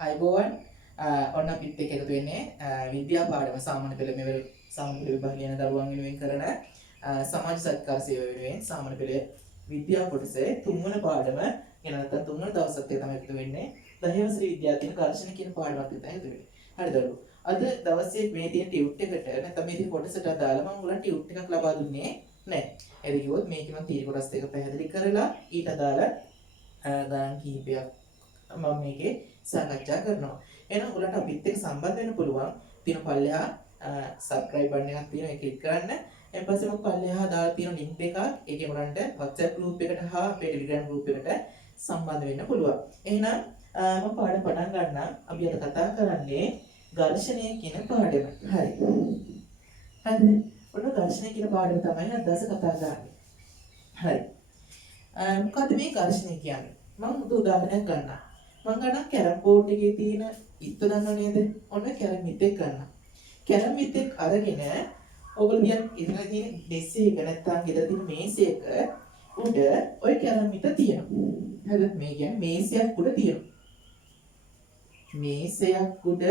අයිබෝවන් ඔන්න අපිත් එක්ක එකතු වෙන්නේ විද්‍යා පාඩම සාමාන්‍ය පෙළ මෙවර සාමාන්‍ය පෙළ විභාග යන දරුවන් වෙනුවෙන් කරන සමාජ සත්කාර සේවාව වෙනුවෙන් සාමාන්‍ය පෙළ විද්‍යා කොටසේ තුන්වන පාඩම ගැන නැත්නම් තුන්වන දවසත් එක තමයි එකතු වෙන්නේ 10 වසරේ විද්‍යාර්ථීන් ඝර්ෂණ කියන පාඩමත් එක එකතු වෙන්නේ. හරි දරුවෝ. අද දවසේ මේ තියෙන ටියුට් එකට නැත්නම් මේ තියෙන කොටසට අදාළ මම උගලන්ට ටියුට් එකක් ලබා දුන්නේ නැහැ. එද කිව්වොත් මේකේ මම තීර කොටස් දෙක පැහැදිලි කරලා ඊට අදාළ ගණන් කිහිපයක් මම මේකේ සාකච්ඡා කරනවා. එහෙනම් ඔයාලට අපිත් එක්ක සම්බන්ධ වෙන්න පුළුවන්. තියෙන පල්ලෙහා subscribe button එකක් තියෙනවා. ඒක ක්ලික් කරන්න. ඊට පස්සේ මම පල්ලෙහා දාලා තියෙන link එකක්. ඒකේ ඔයාලන්ට WhatsApp group එකට හා අපේ Telegram group එකට සම්බන්ධ වෙන්න පුළුවන්. එහෙනම් මම පාඩම පටන් ගන්නම්. අපි අද කතා කරන්නේ ඝර්ෂණය කියන පාඩම. හරි. හරිද? ඔන්න ඝර්ෂණය කියන පාඩම තමයි අද දවසේ කතා කරන්නේ. හරි. මොකද්ද මේ ඝර්ෂණය කියන්නේ? මම උදාහරණයක් ගන්නම්. මම ගන්න කැරම් බෝඩ් එකේ තියෙන ඉත්ත දන්නව නේද? ඔන්න කැරම් මිටෙක් ගන්න. කැරම් මිටෙක් අරගෙන ඔයගොල්ලෝ කියන ඉතන තියෙන ඩෙස් එක නැත්තම් ගෙදර තියෙන මේසයක උඩ ওই කැරම් මිට තියෙනවා. හරිද? මේ කියන්නේ මේසයක් උඩ තියෙනවා. මේසයක් උඩ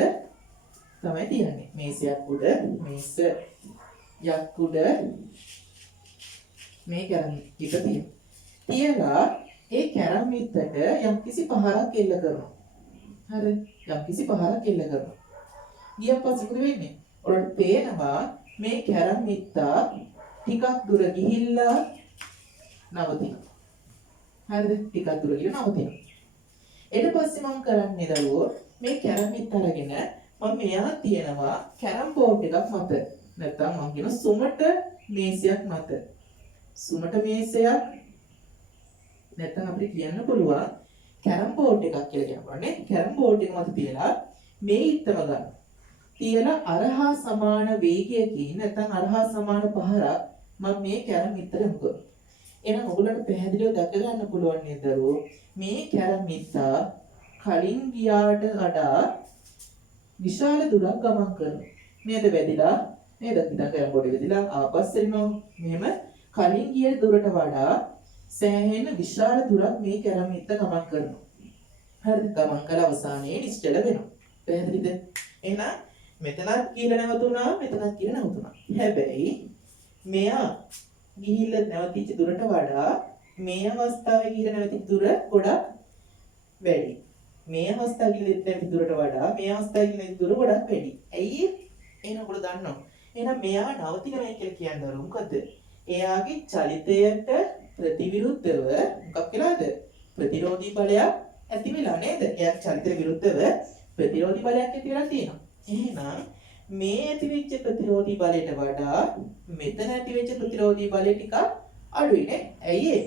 තමයි තියන්නේ. මේසයක් උඩ මේසයක් උඩ මේ කැරම් මිට තියෙනවා. තියලා ඒ කැරම් මිටට යම්කිසි පහරක් එල්ල කරනවා. හරි. යම්කිසි පහරක් එල්ල කරනවා. ගියන් පස්සේ මොකද වෙන්නේ? ඔයාලට පේනවා මේ කැරම් මිට්ටා ටිකක් දුර ගිහිල්ලා නවතිනවා. හරිද? ටිකක් දුර ගිහිල්ලා නවතිනවා. ඊට පස්සේ මම කරන්නේ දරුවෝ මේ කැරම් මිට්ට අරගෙන මම මෙයා තියනවා කැරම් බෝඩ් එකක් මත. නැත්තම් මම කියන සුමට මේසයක් මත. සුමට මේසයක් නැත්නම් අපිට කියන්න පුළුවන් කැරම් බෝඩ් එකක් කියලා කියනවා නේ. කැරම් බෝඩ් එක මත තියලා මේ ඉත්තම ගන්න. තියලා අරහා සමාන වේගයකින් නැත්නම් අරහා සමාන පහරක් මම මේ කැරම් ඉත්තට යොමු කරනවා. එහෙනම් ඔයගොල්ලන්ට පැහැදිලිව දැක ගන්න පුළුවන් නේද දරුවෝ මේ කැරම් ඉත්තා කලින් ගියාට වඩා විශාල දුරක් ගමන් කරනවා. නේද වැදිලා නේද? ඉතින් කැරම් බෝඩ් එක වැදිලා ආපස්සෙ එනවා. මෙහෙම කලින් ගිය දුරට වඩා සෑහෙන විශාල දුරක් මේ කැරම් මිත්ත ගමන් කරනවා. හරිද? ගමන් කළ අවසානයේ නිශ්චල වෙනවා. පැහැදිලිද? එහෙනම් මෙතනත් කියලා නැවතුණා, මෙතනත් කියලා නැවතුණා. හැබැයි මෙයා ගිහිල්ලා නැවතිච්ච දුරට වඩා මේ අවස්ථාවේ ගිහිල්ලා නැවතිච්ච දුර ගොඩක් වැඩි. මේ අවස්ථාවේ ගිහිල්ලා නැවතිච්ච දුරට වඩා මේ අවස්ථාවේ ගිහිල්ලා දුර ගොඩක් වැඩි. ඇයි? එහෙනම් ඔයාලා දන්නවා. එහෙනම් මෙයා නවතිනවා කියලා කියන්නේ මොකද්ද? එයාගේ චලිතයට ප්‍රතිවිරුද්ධව මොකක් වෙලාද? ප්‍රතිරෝධී බලයක් ඇති වෙලා නේද? එයාගේ චලිතයට විරුද්ධව ප්‍රතිරෝධී බලයක් ඇති වෙලා තියෙනවා. එහෙනම් මේ ඇතිවෙච්ච ප්‍රතිරෝධී බලයට වඩා මෙතන ඇතිවෙච්ච ප්‍රතිරෝධී බලය ටිකක් අඩුයි නේ. ඇයි ඒ?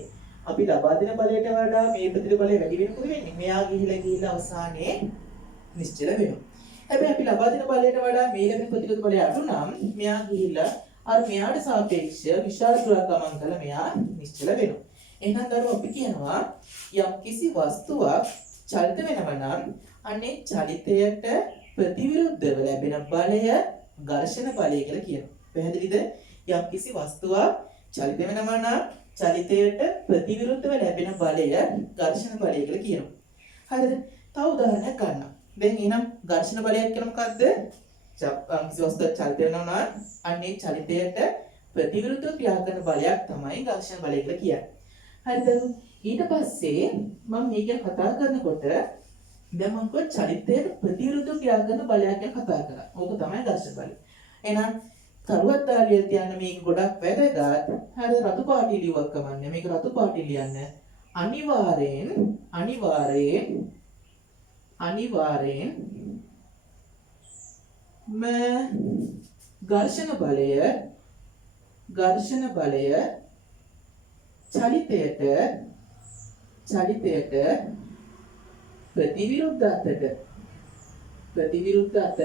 අපි ලබා දෙන බලයට වඩා මේ ප්‍රතිරෝධී බලය වැඩි වෙනකොට වෙන්නේ. මෙයා ගිහිලා අවසානයේ නිශ්චල වෙනවා. හැබැයි අපි ලබා දෙන බලයට වඩා මේ ලැබෙන ප්‍රතිරෝධී බලය අඩු නම් මෙයා ගිහිලා අර මෙයාට සාපේක්ෂව විශාල දුරක් ගමන් කළා මෙයා නිශ්චල වෙනවා. එහෙනම් දරුවෝ අපි කියනවා යම්කිසි වස්තුවක් චලිත වෙනවා නම් අනේ චලිතයට ප්‍රතිවිරුද්ධව ලැබෙන බලය ඝර්ෂණ බලය කියලා කියනවා. පැහැදිලිද? යම්කිසි වස්තුවක් චලිත වෙනවා නම් චලිතයට ප්‍රතිවිරුද්ධව ලැබෙන බලය ඝර්ෂණ බලය කියලා කියනවා. හරිද? තව උදාහරණයක් ගන්නවා. දැන් එහෙනම් ඝර්ෂණ බලයක් කියලා මොකද්ද? යම්කිසි වස්තුවක් චලිත වෙනවා නම් අන්නේ චලිතයට ප්‍රතිවිරුද්ධව ක්‍රියා කරන බලයක් තමයි ඝර්ෂණ බලය කියලා කියන්නේ. හරිද? ඊට පස්සේ මම මේක කතා කරනකොට දැන් මම කිව්වා චලිතයට ප්‍රතිවිරුද්ධව ක්‍රියා කරන බලයක් ගැන කතා කරා. ඕක තමයි ඝර්ෂණ බලය. එහෙනම් කරුවත් තාලිය තියන්න මේක ගොඩක් වැදගත්. හරි රතු පාටින් ලියුවක් කමන්නේ. මේක රතු පාටින් ලියන්න. අනිවාර්යෙන් ඝර්ෂණ බලය චලිතයට ප්‍රතිවිරුද්ධ අතට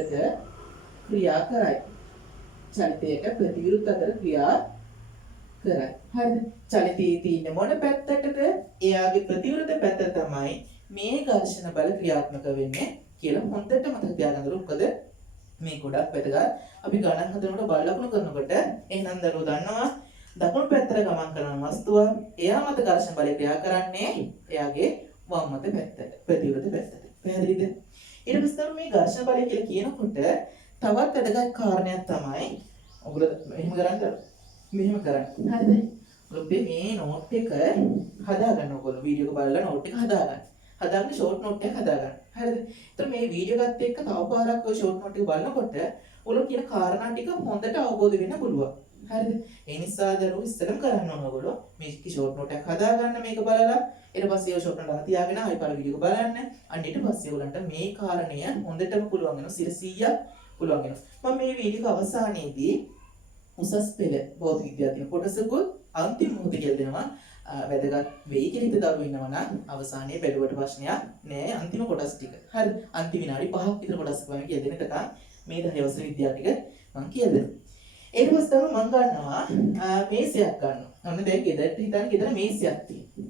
ක්‍රියා කරයි. චලිතයට ප්‍රතිවිරුද්ධ අතට ක්‍රියා කරයි. හරිද? චලිතයේ තියෙන මොන පැත්තටද? එයාගේ ප්‍රතිවිරුද්ධ පැත්ත තමයි මේ ඝර්ෂණ බල ක්‍රියාත්මක වෙන්නේ කියලා හොඳට මතක තියාගන්න ඕනේ. මොකද මේ ගොඩක් වැදගත්. අපි ගණන් හදනකොට බල ලකුණු කරනකොට එහෙනම් දරුවෝ දන්නවා දකුණු පැත්තට ගමන් කරන වස්තුව එයා මත ඝර්ෂණ බලය ක්‍රියා කරන්නේ එයාගේ වම් මත පැත්තට ප්‍රතිවිරුද්ධ පැත්තට. පැහැදිලිද? ඊට පස්සේ මේ ඝර්ෂණ බලය කියලා කියනකොට තවත් වැදගත් කාරණයක් තමයි ඔයගොල්ලෝ මෙහෙම කරන්න. හරිද? ඔයගොල්ලෝ මේ නෝට් එක හදාගන්න ඔයගොල්ලෝ වීඩියෝ එක බලලා නෝට් එක හදාගන්න. හදාගන්න ෂෝට් නෝට් එක හදාගන්න. හරිද? ඒතර මේ වීඩියෝ එකත් එක්ක තව පාරක් ඔය ෂෝට් නෝට් එක බලනකොට ඔයගොල්ලෝ කියන කාරණා ටික හොඳට අවබෝධ වෙන්න පුළුවන්. හරිද? ඒ නිසා දරුවෝ ඉස්සෙල්ලම කරන්න ඕන ඔයගොල්ලෝ මේක ෂෝට් නෝට් එකක් හදාගන්න මේක බලලා ඊට පස්සේ ඔය ෂෝට් නෝට් එක තියාගෙන ආයෙ පාර වීඩියෝ එක බලන්න. අන්න ඊට පස්සේ ඔයගලන්ට මේ කාරණය හොඳටම පුළුවන් වෙනවා 100%ක් පුළුවන් වෙනවා. මම මේ වීඩියෝ එක අවසානයේදී උසස් පෙළ භෞතික විද්‍යාත්මක කොටසකුත් අන්තිම මොහොතේ කියලා දෙනවා. වැදගත් වෙයි කියලා හිත දරුවෝ ඉන්නවා නම් අවසානයේ බැලුවට ප්‍රශ්නයක් නෑ අන්තිම කොටස් ටික. හරි. අන්තිම විනාඩි 5ක් විතර කොටස් මම කියලා දෙනකොට මේ 10 වසර විද්‍යාව ටික මම කියලා දෙනවා. ඊට පස්සේ තමයි මම ගන්නවා මේසයක් ගන්නවා. ඔන්න දැන් ගෙදරට හිතන්න ගෙදර මේසයක් තියෙනවා.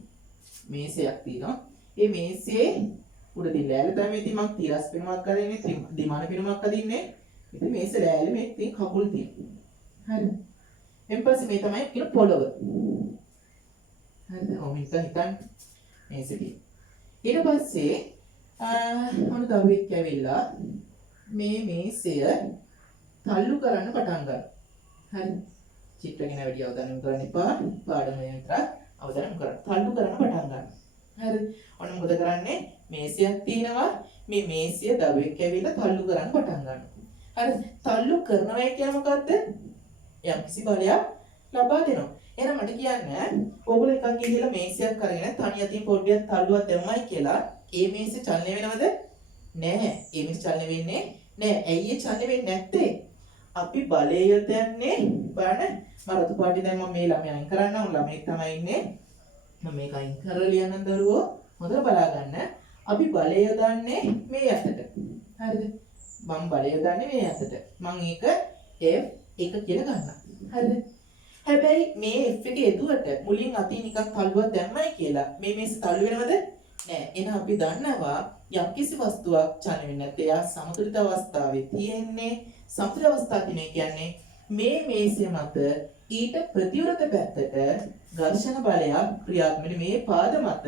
මේසයක් තියෙනවා. මේ මේසේ උඩ තියලා ලෑල්ල තමයි ඉතින් මම තිරස් පිනමක් කරන්නේ දිමාන පිනමක් අදින්නේ. ඉතින් මේස ලෑල්ල මේ ඉතින් කකුල් තියෙනවා. හරි. එම්පස්සේ මේ තමයි කියන පොළව. හරිද? ඔහොම හිතන්න මේසෙදී. ඊට පස්සේ මොන දරුවෙක් ඇවිල්ලා මේ මේසය තල්ලු කරන්න පටන් ගන්නවා. හරි. චිත්‍රගෙන වැඩි අවධානය කරන්න එපා. පාඩමේ විතර අවධානය කරන්න. තල්ලු කරන්න පටන් ගන්නවා. හරි. ඔන්න මොකද කරන්නේ? මේසයක් තියෙනවා. මේ මේසය දරුවෙක් ඇවිල්ලා තල්ලු කරන්න පටන් ගන්නවා. හරි. තල්ලු කරනවා කියන්නේ මොකද්ද? යම්කිසි බලයක් ලබා දෙනවා. එහෙනම් මට කියන්න ඕගොල්ලෝ එකක් ගිහලා මේසයක් අරගෙන තනි අතින් පොඩ්ඩක් තල්ලුවක් දැම්මයි කියලා ඒ මේසෙ චලනය වෙනවද? නෑ. ඒ මේසෙ චලනය වෙන්නේ නෑ. ඇයි ඒ චලනය වෙන්නේ නැත්තේ? අපි බලය යොදන්නේ බලන්න මම රතු පාටි දැන් මම මේ ළමයා අයින් කරන්න ඕන ළමෙක් තමයි ඉන්නේ. මම මේක අයින් කරලා ලියන්න දරුවෝ හොඳට බලා ගන්න. අපි බලය යොදන්නේ මේ අතට. හරිද? මම බලය යොදන්නේ මේ අතට. මම ඒක F1 කියලා ගන්නවා. හරිද? හැබැයි මේ F එක එදුවට මුලින් අතින් නිකන් තල්ලුවක් දැම්මයි කියලා මේ මේස තල්ලු වෙනවද? නෑ. එහෙනම් අපි දන්නවා යම්කිසි වස්තුවක් චලනය වෙන්නේ නැත්නම් එයා සමතුලිත අවස්ථාවේ තියෙන්නේ. සමතුලිත අවස්ථාව කියන්නේ මේ මේසය මත ඊට ප්‍රතිවිරුද්ධ පැත්තට ඝර්ෂණ බලයක් ක්‍රියාත්මක වෙන මේ පාද මත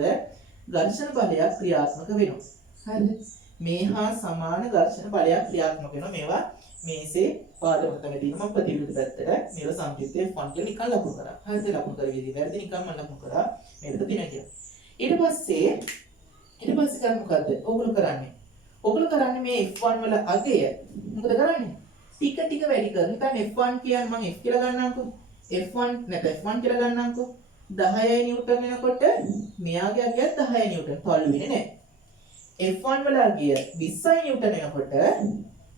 ඝර්ෂණ බලයක් ක්‍රියාත්මක වෙනවා. හරිද? මේ හා සමාන ඝර්ෂණ බලයක් ක්‍රියාත්මක වෙනවා. මේවා මේසේ පාද මත තියෙනවා ප්‍රතිවිරුද්ධ පැත්තට මේවා සංකේතයේ ෆොන්ට් එක නිකන් ලකුණු කරා. හරිද? ලකුණු කරවිදී වැරදි නිකන් මම ලකුණු කරා. මේකට තියෙනවා කියලා. ඊට පස්සේ කරන්නේ මොකද්ද? ඕගොල්ලෝ කරන්නේ මේ F1 වල අගය මොකද කරන්නේ? ටික ටික වැඩි කරනවා. හිතන්න F1 කියන්නේ මම F කියලා ගන්නම්කෝ. F1 F1 කියලා ගන්නම්කෝ. 10 නිව්ටන් වෙනකොට මෙයාගේ අගයත් 10 නිව්ටන්. තල්ලු වෙන්නේ නැහැ. F1 වල අගය 20 නිව්ටන් වෙනකොට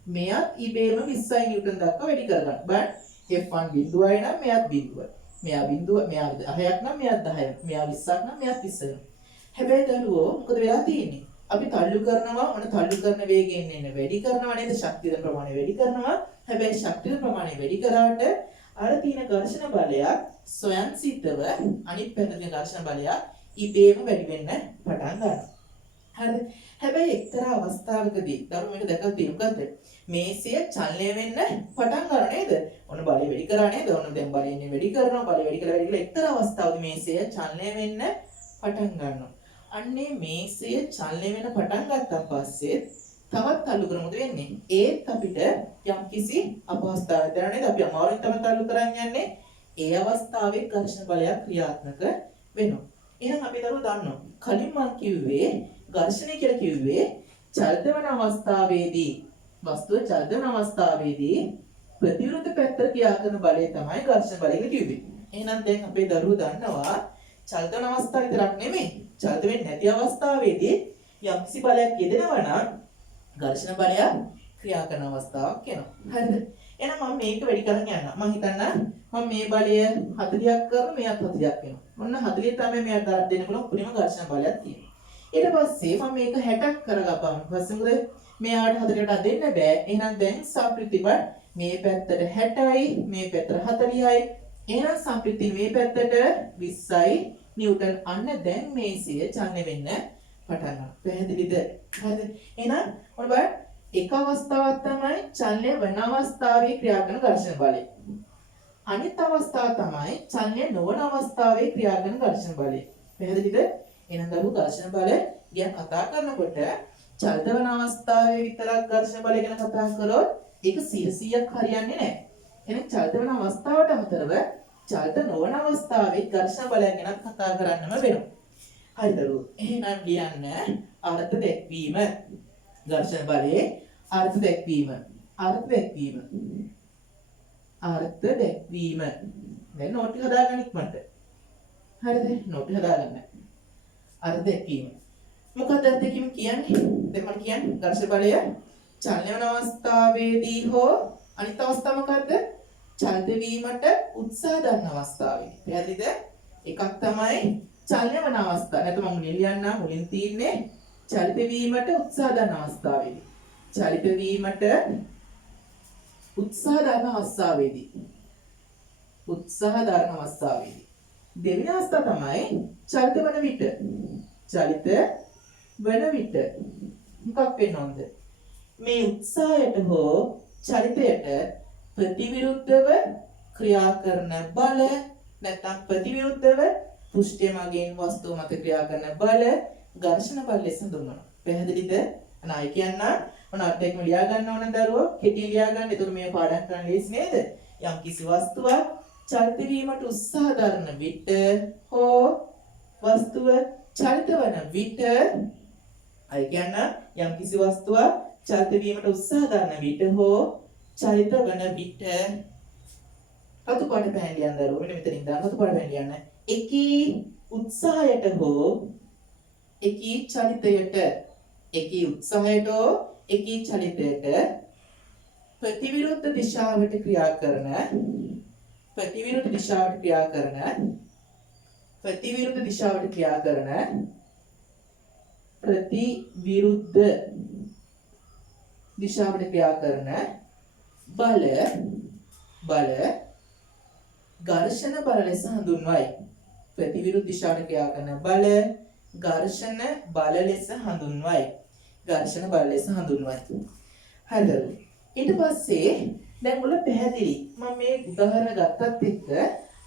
මෙයාත් ඉබේම 20 නිව්ටන් දක්වා වැඩි කරගන්න. බලන්න F1 බිඳුවයි නම් මෙයාත් බිඳුවයි. මෙයා 10ක් නම් මෙයාත් 10ක්. මෙයා 20ක් නම් මෙයාත් 20ක්. හැබැයි දරුවෝ මොකද වෙලා තියෙන්නේ? අපි තල්ලු කරනවා ඔන්න තල්ලු කරන වේගයෙන් එන්න වැඩි කරනවා නේද? ශක්තිය ප්‍රමාණය වැඩි කරනවා. හැබැයි ශක්තිය ප්‍රමාණය වැඩි කරාට අර තියෙන ඝර්ෂණ බලයක් ස්වයන්සිද්ධව අනිත් පැත්තේ තියෙන ඝර්ෂණ බලයක් ඉබේම වැඩි වෙන්න පටන් ගන්නවා. හරිද? හැබැයි එක්තරා අවස්ථාවකදී දරුවෝ මේක දැකලා තියෙනකත් මේසය චලනය වෙන්න පටන් ගන්නවා නේද? ඔන්න බලය වැඩි කරා නේද? ඔන්න දැන් බලය ඉන්නේ වැඩි කරනවා. බලය වැඩි කරලා එක්තරා අවස්ථාවකදී මේසය චලනය වෙන්න පටන් ගන්නවා. අන්නේ මේසය චලනය වෙන පටන් ගත්තා පස්සේ තවත් තල්ලු කරමුද වෙන්නේ? ඒත් අපිට යම්කිසි අපහසුතාවයක් දැනෙනවා නේද? අපි අමාරුවෙන් තමයි තල්ලු කරන් යන්නේ. ඒ අවස්ථාවේ ඝර්ෂණ බලයක් ක්‍රියාත්මක වෙනවා. එහෙනම් අපි දරුවෝ දන්නවා. කලින් මම කිව්වේ ඝර්ෂණය කියලා කිව්වේ චලිත වන අවස්ථාවේදී වස්තුව චලිත වන අවස්ථාවේදී ප්‍රතිවිරුද්ධ පැත්තට ක්‍රියා කරන බලය තමයි ඝර්ෂණ බලය කියලා කිව්වේ. එහෙනම් දැන් අපේ දරුවෝ දන්නවා චලිත වන අවස්ථාව විතරක් නෙමෙයි චලිත වෙන්නේ නැති අවස්ථාවේදී යම්කිසි බලයක් යෙදෙනවා නම් ඝර්ෂණ බලයක් ක්‍රියා කරන අවස්ථාවක් එනවා. හරිද? එහෙනම් මම මේක වැඩි කරගෙන යනවා. මම හිතන්න මම මේ බලය 40ක් කරනවා මෙයාත් 40ක් වෙනවා. ඔන්න 40 තමයි මෙයාට දාලා දෙන්න පුළුවන් උපරිම ඝර්ෂණ බලයක් තියෙනවා. ඊට පස්සේ මම මේක 60ක් කරගපම්. ඊපස්සේ මොකද මෙයාට 40ට දෙන්න බෑ. එහෙනම් දැන් සම්ප්‍රතිබල මේ පැත්තට 60යි මේ පැත්තට 40යි. එහෙනම් සම්ප්‍රතිබල මේ පැත්තට 20යි නිව්ටන්. අන්න දැන් මේසය චලනය වෙන්න පටන් ගන්නවා. පැහැදිලිද? හරිද? එහෙනම් ඔන්න බලන්න එක අවස්ථාවක් තමයි චලනය වෙන අවස්ථාවේ ක්‍රියා කරන ඝර්ෂණ බලය. අනිත් අවස්ථාව තමයි චලනය නොවන අවස්ථාවේ ක්‍රියා කරන ඝර්ෂණ බලය. පැහැදිලිද? එහෙනම් දරුවෝ ඝර්ෂණ බලය ගැන කතා කරනකොට චලිත වන අවස්ථාවේ විතරක් ඝර්ෂණ බලය ගැන කතා කරොත් ඒක 100%ක් හරියන්නේ නැහැ. එහෙනම් චලිත වන අවස්ථාවට අමතරව චලිත නොවන අවස්ථාවේ ඝර්ෂණ බලය ගැන කතා කරන්නම වෙනවා. හරිද? එහෙනම් ලියන්න අර්ථ දැක්වීම. ඝර්ෂණ බලයේ අර්ථ දැක්වීම. අර්ථ දැක්වීම. අර්ථ දැක්වීම. දැන් නෝට් එක හදාගන්න ඉක්මනට. හරිද? නෝට් එක හදාගන්න. අර්ථ දැක්වීම. මොකක්ද අර්ථ දැක්වීම කියන්නේ? දැන් මම කියන්නේ ඝර්ෂණ බලය චලනය වන අවස්ථාවේදී හෝ අනිත් අවස්ථාව මොකද්ද? චලිත වීමට උත්සාහ දරන අවස්ථාවේ. පැහැදිලිද? එකක් තමයි චලනය වන අවස්ථාව. නැත්නම් මම ලියන්න මුලින් තියෙන්නේ චලිත වීමට උත්සාහ දරන අවස්ථාවේදී. චලිත වීමට උත්සාහ දරන අවස්ථාවේදී. උත්සාහ දරන අවස්ථාවේදී. දෙවෙනි අවස්ථාව තමයි චලිත වන විට. චලිත වන විට. මොකක් වෙනවද? මේ උත්සාහයට හෝ චලිතයට ප්‍රතිවිරුද්ධව ක්‍රියා කරන බල නැත්නම් ප්‍රතිවිරුද්ධව පුෂ්ඨය මගින් වස්තුව මත ක්‍රියා කරන බල ඝර්ෂණ බල ලෙස හඳුන්වනවා. පැහැදිලිද? අනයි කියන්න ඔන්න අර්ථයක්ම ලියා ගන්න ඕන දරුවෝ කෙටි ලියා ගන්න. ඒතකොට මේ පාඩම් කරන්න ලේසි නේද? යම් කිසි වස්තුවක් චලිත වීමට උත්සාහ දරන විට හෝ වස්තුව චලිත වන විට අය කියන්න යම් කිසි වස්තුවක් චලිත වීමට උත්සාහ දරන විට හෝ චලිත වන විට රතු පාට පැහැන් ලියන්න දරුවෝ. මෙන්න මෙතනින් දාන්න රතු පාට පැහැන් ලියන්න. එකී උත්සාහයට හෝ එකී චලිතයට එකී උත්සාහයට හෝ එකී චලිතයට ප්‍රතිවිරුද්ධ දිශාවට ක්‍රියා කරන ප්‍රතිවිරුද්ධ දිශාවට ක්‍රියා කරන ප්‍රතිවිරුද්ධ දිශාවට ක්‍රියා කරන ප්‍රතිවිරුද්ධ දිශාවට ක්‍රියා කරන බල ඝර්ෂණ බල ලෙස හඳුන්වයි. ප්‍රතිවිරුද්ධ දිශාවට ක්‍රියා කරන බල ඝර්ෂණ බල ලෙස හඳුන්වයි. ඝර්ෂණ බල ලෙස හඳුන්වයි. හරිද? ඊට පස්සේ දැන් මුල පැහැදිලි. මම මේ උදාහරණ ගත්තත් එක්ක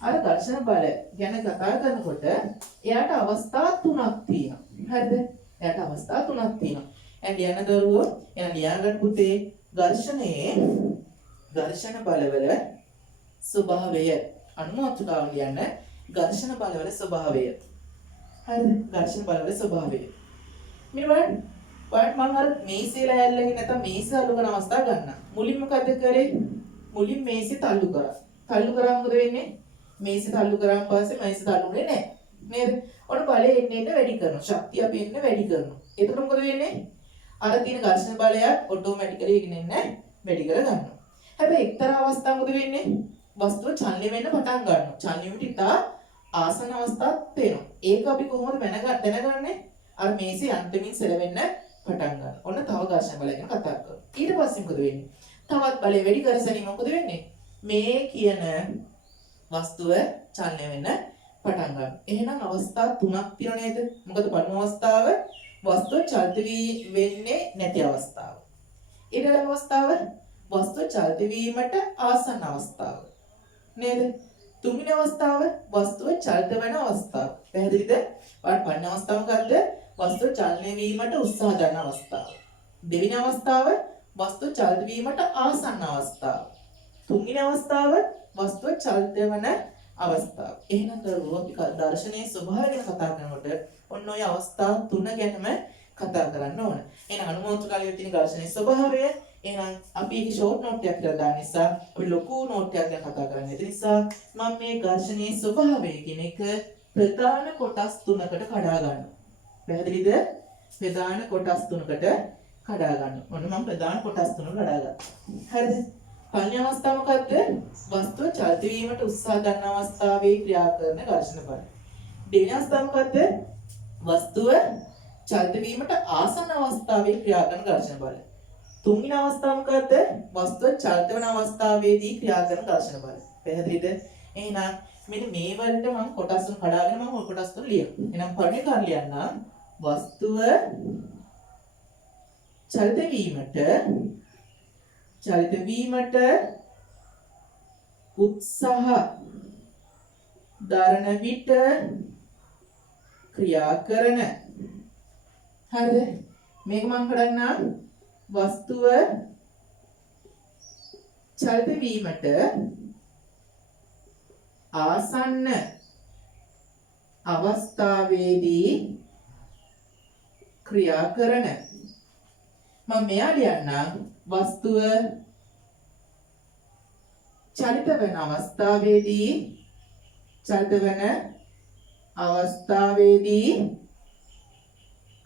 අර ඝර්ෂණ බල ගැන කතා කරනකොට එයාට අවස්ථා තුනක් තියෙනවා. හරිද? එයාට අවස්ථා තුනක් තියෙනවා. දැන් ලියන්න දරුවෝ එයා ලියාගන්න පුතේ ඝර්ෂණ බලවල ස්වභාවය අනුමාතුකාව ලියන්න ඝර්ෂණ බලවල ස්වභාවය. හරිද? ඝර්ෂණ බලවල ස්වභාවය. මේ මම අර මේසේ ලෑල්ලකින් නැත්නම් මේසේ අල්ලු කරන අවස්ථාව ගන්න. මුලින් මොකද කරේ? මුලින් මේසේ තල්ලු කරා. තල්ලු කරාම මොකද වෙන්නේ? මේසේ තල්ලු කරාන් පස්සේ මේසේ තල්ලුනේ නැහැ. නේද? ඔන්න බලය එන්න වැඩි කරනවා. ශක්තිය අපි එන්න වැඩි කරනවා. එතකොට මොකද වෙන්නේ? අර තියෙන ඝර්ෂණ බලයත් ඔටෝමැටිකලි එකගෙන එන්න වැඩි කර ගන්නවා. හැබැයි එක්තරා අවස්ථාවක මොකද වෙන්නේ? වස්තුව චලනය වෙන්න පටන් ගන්නවා. චලනය වෙන්න ඉතා ආසන්න අවස්ථාවක් තියෙනවා. ඒක අපි කොහොමද දැනගන්නේ? අර මේසේ අන්තිමින් සෙලවෙන්න පටන් ගන්න. ඔන්න තව ඝර්ෂණ බලය ගැන කතා කරමු. ඊට පස්සේ මොකද වෙන්නේ? තවත් බලය වැඩි කරසනීම මොකද වෙන්නේ? මේ කියන වස්තුව චලනය වෙන්න පටන් ගන්නවා. එහෙනම් අවස්ථා තුනක් තියෙන නේද? මොකද පළමු අවස්ථාව වස්තුව චලිත වෙන්නේ නැති අවස්ථාව. ඊළඟ අවස්ථාව වස්තුව චලිත වීමට ආසන්න අවස්ථාව. නේද? තුන්වෙනි අවස්ථාව වස්තුව චලිත වෙන අවස්ථාව. පැහැදිලිද? පළවෙනි අවස්ථාව මොකද්ද? වස්තුව චලනය වීමට උත්සාහ ගන්න අවස්ථාව. දෙවෙනි අවස්ථාව වස්තුව චලිත වීමට ආසන්න අවස්ථාව. තුන්වෙනි අවස්ථාව වස්තුව චලිත වෙන අවස්ථාව. එහෙනම් දරුවෝ අපි දර්ශනයේ ස්වභාවය ගැන කතා කරනකොට ඔන්න ඔය අවස්ථා තුන ගැනම කතා කරන්න ඕන. එහෙනම් අනුමාතුකාලියේ තියෙන ඝර්ෂණයේ ස්වභාවය එහෙනම් අපි ඒක ෂෝට් නෝට් එකක් කියලා දාන්න නිසා අපි ලොකු නෝට් එකක් ගැන කතා කරන්නේ. ඒ නිසා මම මේ ඝර්ෂණයේ ස්වභාවය කියන එක ප්‍රධාන කොටස් තුනකට කඩා ගන්නවා. පැහැදිලිද? ප්‍රධාන කොටස් තුනකට කඩා ගන්න. ඔන්න මම ප්‍රධාන කොටස් තුන කඩාගත්තා. හරිද? පළවෙනි අවස්ථාව මොකද්ද? වස්තුව චලිත වීමට උත්සාහ ගන්න අවස්ථාවේ ක්‍රියා කරන ඝර්ෂණ බල. දෙවෙනි අවස්ථාව මොකද්ද? වස්තුව චලිත වීමට ආසන්න අවස්ථාවේ ක්‍රියා කරන ඝර්ෂණ බල. තුන්වෙනි අවස්ථාව මොකද්ද? වස්තුව චලිත වන අවස්ථාවේදී ක්‍රියා කරන ඝර්ෂණ බල. පැහැදිලිද? එහෙනම් මෙන්න මේ වලට මම කොටස් තුන කඩාගෙන මම ඔය කොටස් තුන ලියමු. එහෙනම් පළවෙනි කාර් ලියන්න වස්තුව චලිත වීමට උත්සාහ දරන විට ක්‍රියා කරන. හරිද? මේක මම කරන්නම් වස්තුව චලිත වීමට ආසන්න අවස්ථාවේදී ක්‍රියා කරන මම මෙයා ලියන්නම් වස්තුව චලිත වෙන අවස්ථාවේදී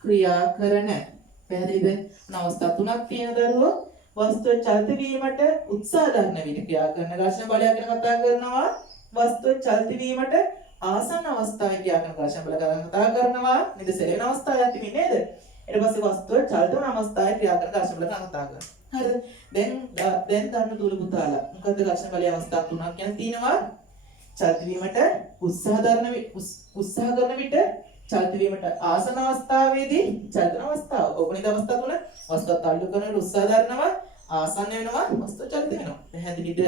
ක්‍රියා කරන පැහැදිලිද? අවස්ථා තුනක් තියෙන දරුවෝ වස්තුව චලිත වීමට උත්සාහ දරන විට ක්‍රියා කරන ඝර්ෂණ බලයක් ගැන කතා කරනවා. වස්තුව චලිත වීමට ආසන්න අවස්ථාවේ ක්‍රියා කරන ඝර්ෂණ බල ගැන කතා කරනවා. නේද? සෙලෙන අවස්ථාවක් තිබෙන්නේ නේද? ඊට පස්සේ වස්තුව චලිත වන අවස්ථාවේ ක්‍රියා කරන ඝර්ෂණ බල ගැන කතා කරනවා. හරිද? දැන් ගන්න දුර පුතාලා. මොකද්ද ඝර්ෂණ බලයේ අවස්ථා තුනක් ගැන තියෙනවා. චලිත වීමට උත්සාහ කරන විට චලිත වීමට ආසන්න අවස්ථාවේදී චලිත වෙන අවස්ථාව. ඕකනේ අවස්ථා තුන. වස්තුව තල්ලු කරන උත්සාහ කරනවා, ආසන්න වෙනවා, වස්තුව චලිත වෙනවා. පැහැදිලිද?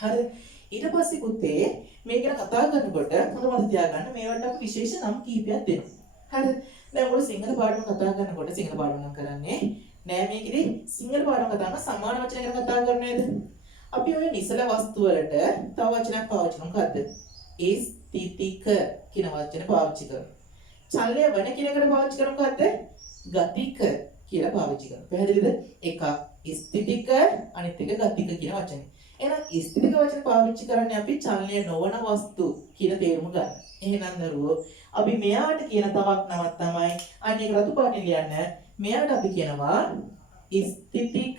හරිද? ඊට පස්සේ පුතේ මේ ගැන කතා කරනකොට හොඳ මතක තියාගන්න මේවට අපි විශේෂ නම් කීපයක් දෙනවා. හරිද? දැන් ඔයගොල්ලෝ සිංහල පාඩම කතා කරනකොට සිංහල පාඩම නම් කරන්නේ නෑ මේකෙදි සිංහල පාඩම කතා කරන සමාන වචන ගැන කතා කරන්නේ නේද? අපි ඔය නිසල වස්තු වලට තව වචනයක් පාවිච්චි කරමු. මොකද්ද? ස්ථිතික කියන වචනේ පාවිච්චි කරමු. චලනය වෙන කියන එකට පාවිච්චි කරමු. මොකද්ද? ගතික කියලා පාවිච්චි කරමු. පැහැදිලිද? එකක් ස්ථිතික අනිත් එක ගතික කියන වචනේ. එහෙනම් ස්ථිතික වචන පාවිච්චි කරන්නේ අපි චලනය නොවන වස්තු කියන තේරුම ගන්න. එහෙනම් දරුවෝ අපි මෙයාට කියන තවක් නමක් තමයි අනේ රතු පාටින් ලියන්න. මෙයාට අපි කියනවා ස්ථිතික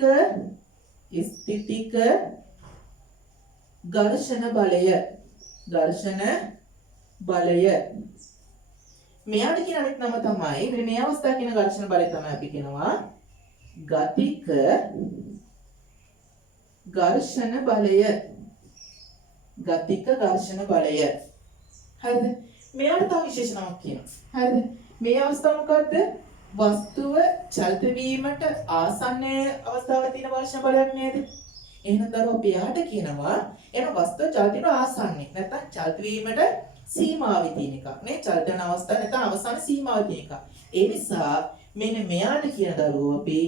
ඝර්ෂණ බලය. මෙයාට කියන අනිත් නම තමයි මේ අවස්ථාවේ කියන ඝර්ෂණ බලය තමයි අපි කියනවා ගතික ඝර්ෂණ බලය. හරිද? මෙයාට තව විශේෂ නමක් කියනවා. හරිද? මේ අවස්ථාව මොකද්ද? වස්තුව චලිත වීමට ආසන්න අවස්ථාවක තියෙන ඝර්ෂණ බලයක් නේද? එහෙනම් දරුවෝ අපි යාට කියනවා එන වස්තුව චලිත වීමට ආසන්නේ. නැත්නම් චලිත වීමට සීමාවෙ තියෙන එකක් නේ. චලිත වෙන අවස්ථාව නැත්නම් අවසාන සීමාවෙ තියෙන එකක්. ඒ නිසා මෙන්න මෙයාට කියන දරුවෝ අපි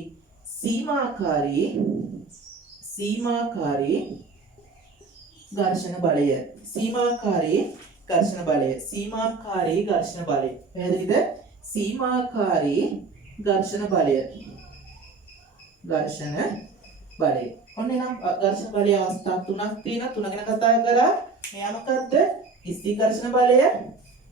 සීමාකාරී ඝර්ෂණ බලය. පැහැදිලිද? සීමාකාරී ඝර්ෂණ බලය. ඔන්න එනම් ඝර්ෂණ බලයේ අවස්ථා තුනක් තියෙනවා. තුන ගැන කතා කරා. මෙයා මොකද්ද? ස්ථිර ඝර්ෂණ බලය.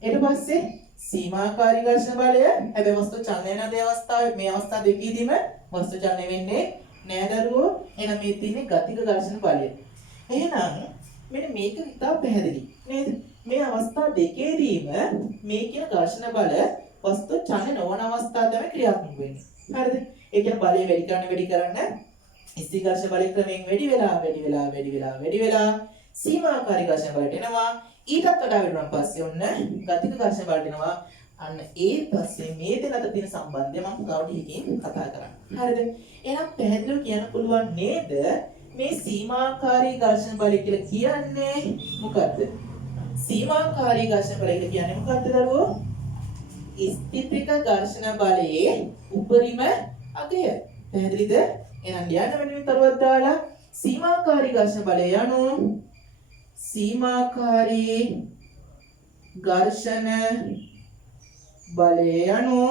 ඊට පස්සේ සීමාකාරී ඝර්ෂණ බලය. හැබැයි වස්තු චලනය වෙන අවස්ථාවේ මේ අවස්ථා දෙකේදීම වස්තු චලනය වෙන්නේ නෑ දරුවෝ. එහෙනම් මේ තියෙන්නේ ගතික ඝර්ෂණ බලය. එහෙනම් මෙන්න මේක ඉතා පැහැදිලි නේද? මේ අවස්ථා දෙකේදීම මේ කියන ඝර්ෂණ බල වස්තු චලනය නොවන අවස්ථාව තමයි ක්‍රියාත්මක වෙන්නේ. හරිද? ඒ කියන්නේ බලය වැඩි කරන්න ස්ථිර ඝර්ෂණ බලය ක්‍රමයෙන් වැඩි වෙලා සීමාකාරී ඝර්ෂණ බලයට එනවා. ඊටත් වඩා වෙනවා පස්සේ ඔන්න ගතික ඝර්ෂණ බලයට එනවා. අන්න ඒ පස්සේ මේ දෙක අතර තියෙන සම්බන්ධය මම තව ටිකකින් කතා කරන්න. හරිද? එහෙනම් පැහැදිලිව කියන්න පුළුවන් නේද? මේ සීමාකාරී ඝර්ෂණ බලය කියලා කියන්නේ මොකද්ද? සීමාකාරී ඝර්ෂණ බලය කියන්නේ මොකද්ද දරුවෝ? ස්ථිතික ඝර්ෂණ බලයේ උපරිම අගය. පැහැදිලිද? එහෙනම් ලියන්න මෙන්න තරුවක් දාලා සීමාකාරී ඝර්ෂණ බලය යනු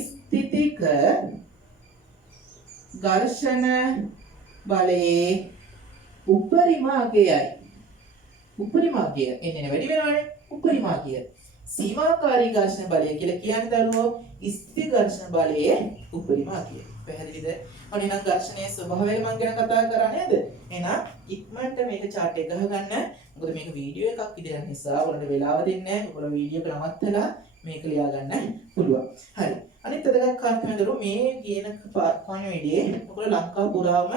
ස්ථිතික ඝර්ෂණ බලයේ උපරිම අගයයි. උපරිම අගය එන්නේ වැඩි වෙනවනේ. උපරිම අගය. සීමාකාරී ඝර්ෂණ බලය කියලා කියන්නේ දරුවෝ ස්ථිර ඝර්ෂණ බලයේ උපරිම අගය. පැහැදිලිද? ඔන්න එහෙනම් ඝර්ෂණයේ ස්වභාවය මම ගැන කතා කරා නේද? එහෙනම් ඉක්මනට මේක chart එක ගහගන්න. මොකද මේක වීඩියෝ එකක් විදිහට නිසා ඔයාලට වෙලාව දෙන්නේ නැහැ. ඔයාලා වීඩියෝ එක නවත්තලා මේක ලියා ගන්න පුළුවන්. හරි. අනිත් වැදගත් කාරණා දරුවෝ මේ කියන පණිවිඩයේ ඔයාලා ලංකාව පුරාම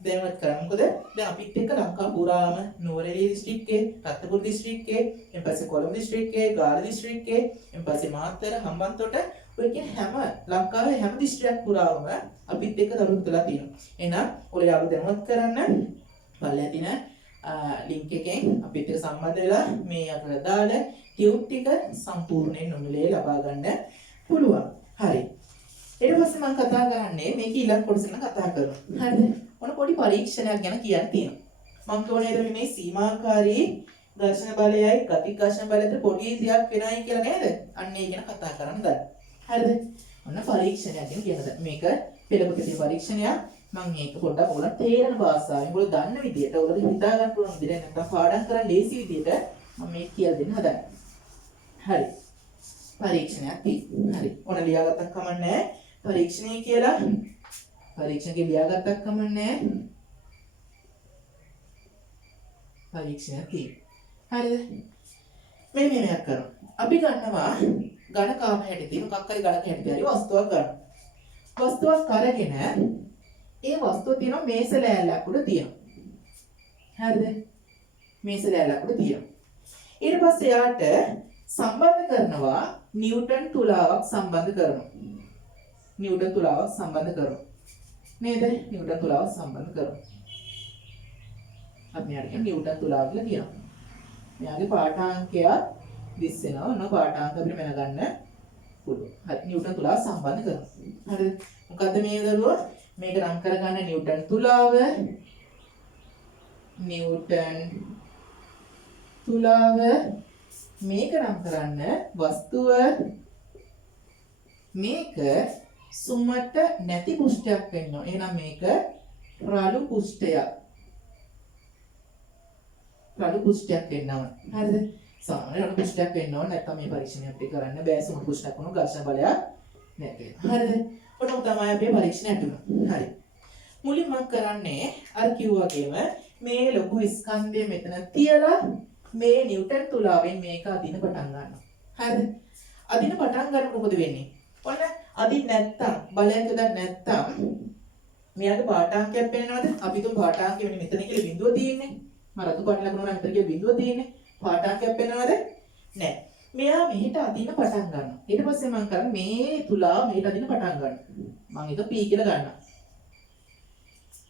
දැනුවත් කරන්න. මොකද දැන් අපිත් එක්ක ලංකාව පුරාම නුවරඑළිය දිස්ත්‍රික්කයේ, රත්නපුර දිස්ත්‍රික්කයේ, ඊපස්සේ කොළඹ දිස්ත්‍රික්කයේ, ගාල්ල දිස්ත්‍රික්කයේ, ඊපස්සේ මාතර, හම්බන්තොට ඔය කියන හැම ලංකාවේ හැම දිස්ත්‍රික්කයක් පුරාම අපිත් එක්ක දරුවෝ හිටලා තියෙනවා. එහෙනම් ඔයාලා දැනුවත් කරන්න පල්ලෙහා තියෙන ලින්ක් එකෙන් අපිත් එක්ක සම්බන්ධ වෙලා මේ අතට දාලා ටියුට් ටික සම්පූර්ණයෙන් නොමිලේ ලබා ගන්න පුළුවන්. හරි. ඊට පස්සේ මම කතා කරන්නේ මේක ඊළඟ කොටස ගැන කතා කරනවා. හරිද? ඔන්න පොඩි පරීක්ෂණයක් ගැන කියන්න තියෙනවා. මම කියන්නේ මේ සීමාකාරී ඝර්ෂණ බලයයි ගති ඝර්ෂණ බලයට පොඩි දෙයක් වෙනයි කියලා නේද? අන්න ඒ ගැන කතා කරන්න දැන්. හරිද? ඔන්න පරීක්ෂණයක් ගැන කියනවා. මේක පෙළපොතේ පරීක්ෂණයක්. මම මේක පොඩ්ඩක් ඔයාලට තේරෙන භාෂාවෙන් ඔයාලා දන්න විදියට ඔයාලට හිතා ගන්න පුළුවන් විදියට නැත්නම් පාඩම් කරන්න ලේසි විදියට මම මේක කියලා දෙන්න හදන්නේ. හරි. පරීක්ෂණයක් තියෙනවා. හරි. ඔන්න ලියාගත්තක් කමන්නේ. පරීක්ෂණය කියලා පරීක්ෂණේ ලියාගත්තක් කමන්නේ. පරීක්ෂණයක් තියෙනවා. හරිද? මේ මේක කරමු. අපි ගන්නවා ඝන කාම හැටි මොකක් හරි ඝනක හැටි හරි වස්තුවක් ගන්න. වස්තුවක් අරගෙන ඒ වස්තුව තියෙනවා මේස ලෑල්ලක් උඩ තියෙනවා. හරිද? මේස ලෑල්ලක් උඩ තියෙනවා. ඊට පස්සේ යාට සම්බන්ධ කරනවා නිව්ටන් තුලාවක් සම්බන්ධ කරනවා. නිව්ටන් තුලාවක් සම්බන්ධ කරනවා. නේද? නිව්ටන් තුලාවක් සම්බන්ධ කරනවා. අපි මෙයාට කියන නිව්ටන් තුලාව කියලා කියනවා. මෙයාගේ පාඨාංකය 20 වෙනවා. ඔන්න පාඨාංක අපිට මැනගන්න පුළුවන්. හරි නිව්ටන් තුලාව සම්බන්ධ කරනවා. හරිද? මොකද්ද මේ දරුවෝ? මේක නම් කරගන්න නිව්ටන් තුලාව. නිව්ටන් තුලාව මේක නම් කරන්න වස්තුව මේක සුමට නැති පුෂ්ඨයක් වෙන්න ඕන. එහෙනම් මේක රළු පුෂ්ඨයක්. රළු පුෂ්ඨයක් වෙන්න ඕන. හරිද? සාමාන්‍ය රළු පුෂ්ඨයක් වෙන්න ඕන. නැත්නම් මේ පරීක්ෂණය අපිට කරන්න බෑ. සුමට පුෂ්ඨයක් වුණොත් ඝර්ෂණ බලයක් නැති වෙනවා. හරිද? ඔතන තමයි අපේ පරීක්ෂණය ඇතුළේ. හරි. මුලින්ම මම කරන්නේ අර කිව්වා වගේම මේ ලොකු ස්කන්ධය මෙතන තියලා මේ නිව්ටන් තුලාවෙන් මේක අදින පටන් ගන්නවා. හරිද? අදින පටන් ගන්න මොකද වෙන්නේ? ඔන්න අදින් නැත්තම් බලයක් දාන්න නැත්තම් මෙයාගේ පාඨාංකයක් පේනවද? අපි තුන් පාඨාංකය වෙන්නේ මෙතන කියලා බිඳුව තියෙන්නේ. මම රතු පාට ලකුණු නම් මෙතන කියලා බිඳුව තියෙන්නේ. පාඨාංකයක් පේනවද? නැහැ. මෙයා මෙහෙට අදින්න පටන් ගන්නවා. ඊට පස්සේ මම කරන්නේ මේ තුලා මෙහෙට අදින්න පටන් ගන්නවා. මම ඒක P කියලා ගන්නවා.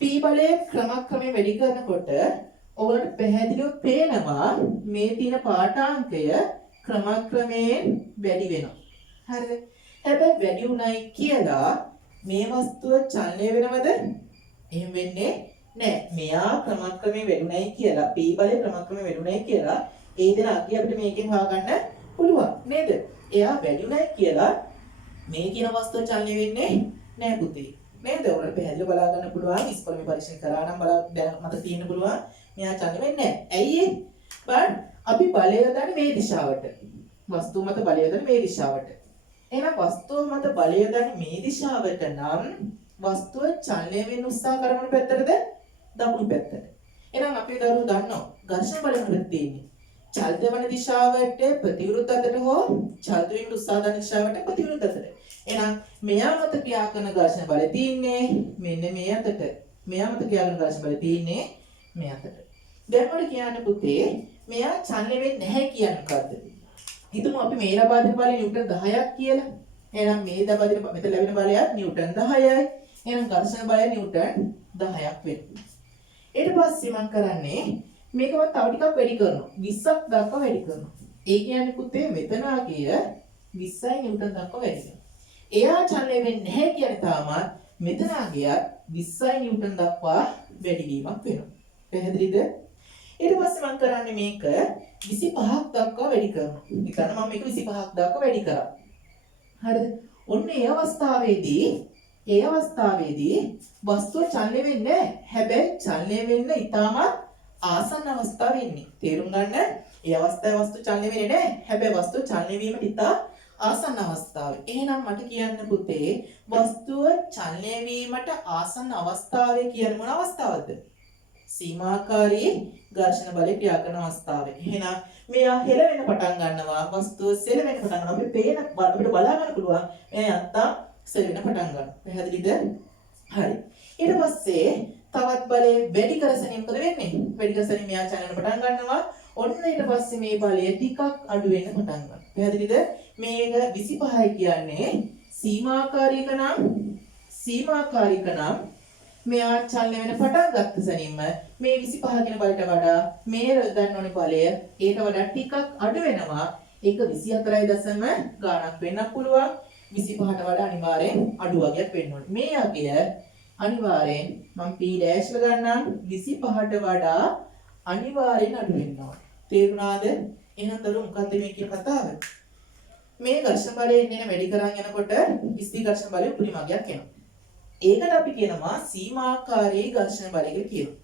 P බලය ක්‍රමක්‍රමයෙන් වැඩි කරනකොට ඔයගොල්ලන්ට පැහැදිලිව පේනවා මේ තියෙන පාඨාංකය ක්‍රමක්‍රමයෙන් වැඩි වෙනවා. හරිද? හැබැයි වැඩි උනායි කියලා මේ වස්තුව චලනය වෙනවද? එහෙම වෙන්නේ නැහැ. මෙයා ක්‍රමක්‍රමයෙන් වැඩි උනායි කියලා P බලය ක්‍රමක්‍රමයෙන් වැඩි උනායි කියලා ඒ දෙන අගය අපිට මේකෙන් හොයාගන්න පුළුවන් නේද? එයා වැඩි උනායි කියලා මේ කියන වස්තුව චලනය වෙන්නේ නැහැ පුතේ. නේද? ඔයාලට පැහැදිලිව බලා ගන්න පුළුවන්. ඉස්කෝලේ පරීක්ෂණ කරා නම් දැන් මට තියෙන්න පුළුවන්. මෙයා චලනය වෙන්නේ නැහැ. ඇයි ඒ? බලන්න අපි බලය යොදන්නේ මේ දිශාවට. වස්තුව මත බලය යොදන්නේ මේ දිශාවට. එහෙනම් වස්තුව මත බලය යොදන්නේ මේ දිශාවට නම් වස්තුව චලනය වෙන්න උත්සාහ කරන පැත්තටද? දකුණු පැත්තට. එහෙනම් අපි දරුවෝ දන්නවා ඝර්ෂණ බලය මොකද තියෙන්නේ? චලිත වන දිශාවට ප්‍රතිවිරුද්ධ අතට හෝ චලිත වෙන්න උත්සාහ කරන දිශාවට ප්‍රතිවිරුද්ධ අතට. එහෙනම් මෙයා මත ක්‍රියා කරන ඝර්ෂණ බලය තියෙන්නේ මෙන්න මේ අතට. මෙයා මත ක්‍රියා කරන ඝර්ෂණ බලය තියෙන්නේ මේ අතට. දැන් මට කියන්න පුතේ මෙයා චලනය වෙන්නේ නැහැ කියන්නේ මොකද්ද? හිතමු අපි මේ ලබා දෙන බලය නිව්ටන් 10ක් කියලා. එහෙනම් මේ ලබා දෙන මෙතන ලැබෙන බලයත් නිව්ටන් 10යි. එහෙනම් ඝර්ෂණ බලය නිව්ටන් 10ක් වෙනවා. ඊට පස්සේ මම කරන්නේ මේකවත් තව ටිකක් වැඩි කරනවා. 20ක් දක්වා වැඩි කරනවා. ඒ කියන්නේ පුතේ මෙතන ආගිය 20යි නිව්ටන් දක්වා වැඩි කරනවා. එයා චලනය වෙන්නේ නැහැ කියන්නේ තාමත් මෙතන ආගියත් 20යි නිව්ටන් දක්වා වැඩි වීමක් වෙනවා. පැහැදිලිද? ඊට පස්සේ මම කරන්නේ මේක 25ක් දක්වා වැඩි කරනවා. හිතන්න මම මේක 25ක් දක්වා වැඩි කරා. හරිද? ඔන්න ඒ අවස්ථාවේදී වස්තුව චලනය වෙන්නේ නැහැ. හැබැයි චලනය වෙන්න ඉතාමත් ආසන්න අවස්ථාව වෙන්නේ. තේරුම් ගන්න. ඒ අවස්ථාවේ වස්තුව චලනය වෙන්නේ නැහැ. හැබැයි වස්තුව චලනය වීමට ඉතා ආසන්න අවස්ථාව. එහෙනම් මට කියන්න පුතේ වස්තුව චලනය වීමට ආසන්න අවස්ථාවේ කියන්නේ මොන අවස්ථාවද? සීමාකාරී ඝර්ෂණ බලය ක්‍රියා කරන අවස්ථාවේ. එහෙනම් මෙයා හෙලවෙන්න පටන් ගන්නවා. වස්තුව සෙලවෙන්න පටන් ගන්නවා. අපි පේන අපිට බලා ගන්න පුළුවන්. මෙයා යත්තා සෙලවෙන්න පටන් ගන්නවා. පැහැදිලිද? හරි. ඊට පස්සේ තවත් බලය වැඩි කරසනින් මොකද වෙන්නේ? වැඩි කරසනින් මෙයා චලන පටන් ගන්නවා. ඔන්න ඊට පස්සේ මේ බලය ටිකක් අඩු වෙන්න පටන් ගන්නවා. පැහැදිලිද? මේක 25යි කියන්නේ සීමාකාරීක නම් මෙයා චලනය වෙන පටන් ගත්ත සැනින්ම මේ 25 කියන බලයට වඩා මේ ගන්න ඕනේ බලය ඊට වඩා ටිකක් අඩු වෙනවා. ඒක 24.0 ගාණක් වෙන්නත් පුළුවන්. 25ට වඩා අනිවාර්යෙන් අඩු වගයක් වෙන්න ඕනේ. මේ අගය අනිවාර්යෙන් මම p dash ල ගන්නම් 25ට වඩා අනිවාර්යෙන් අඩු වෙන්න ඕනේ. තේරුණාද? එහෙනම් දරුවෝ මොකක්ද මේ කියන කතාව? මේ ඝර්ෂණ බලය එන්නේ වැඩි කරන් යනකොට ස්ථිර ඝර්ෂණ බලය උපරිමගයක් එනවා. ඒකට අපි කියනවා සීමාකාරී ඝර්ෂණ බලය කියලා කියනවා.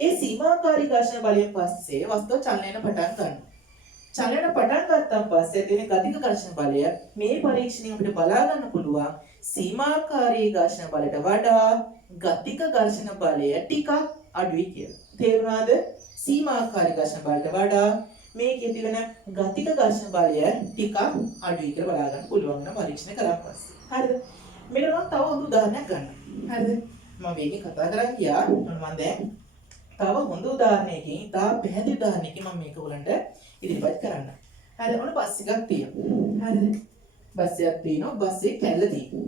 ඒ සීමාකාරී ඝර්ෂණ බලයෙන් පස්සේ වස්තුව චලනය පටන් ගන්නවා. චලනය පටන් ගත්තාන් පස්සේ තියෙන ගතික ඝර්ෂණ බලය මේ පරීක්ෂණයෙන් අපිට බලා ගන්න පුළුවන් සීමාකාරී ඝර්ෂණ බලයට වඩා ගතික ඝර්ෂණ බලය ටිකක් අඩුයි කියලා. තේරුණාද? සීමාකාරී ඝර්ෂණ බලයට වඩා මේකේ තියෙන ගතික ඝර්ෂණ බලය ටිකක් අඩුයි කියලා බලා ගන්න පුළුවන් වෙන පරීක්ෂණ කරලා පස්සේ. හරිද? මේකට මම තව හොඳ උදාහරණයක් ගන්නම්. හරිද? මම මේකේ කතා කරන් ගියා. මම දැන් තව හොඳ උදාහරණයකින්, තා පැහැදිලි උදාහරණයකින් මම මේක උගලන්ට ඉදිරිපත් කරන්න. හරිද? ඔන්න බස් එකක් තියෙනවා. හරිද? බස් එකක් තියෙනවා. බස් එක කැල්ල තියෙනවා.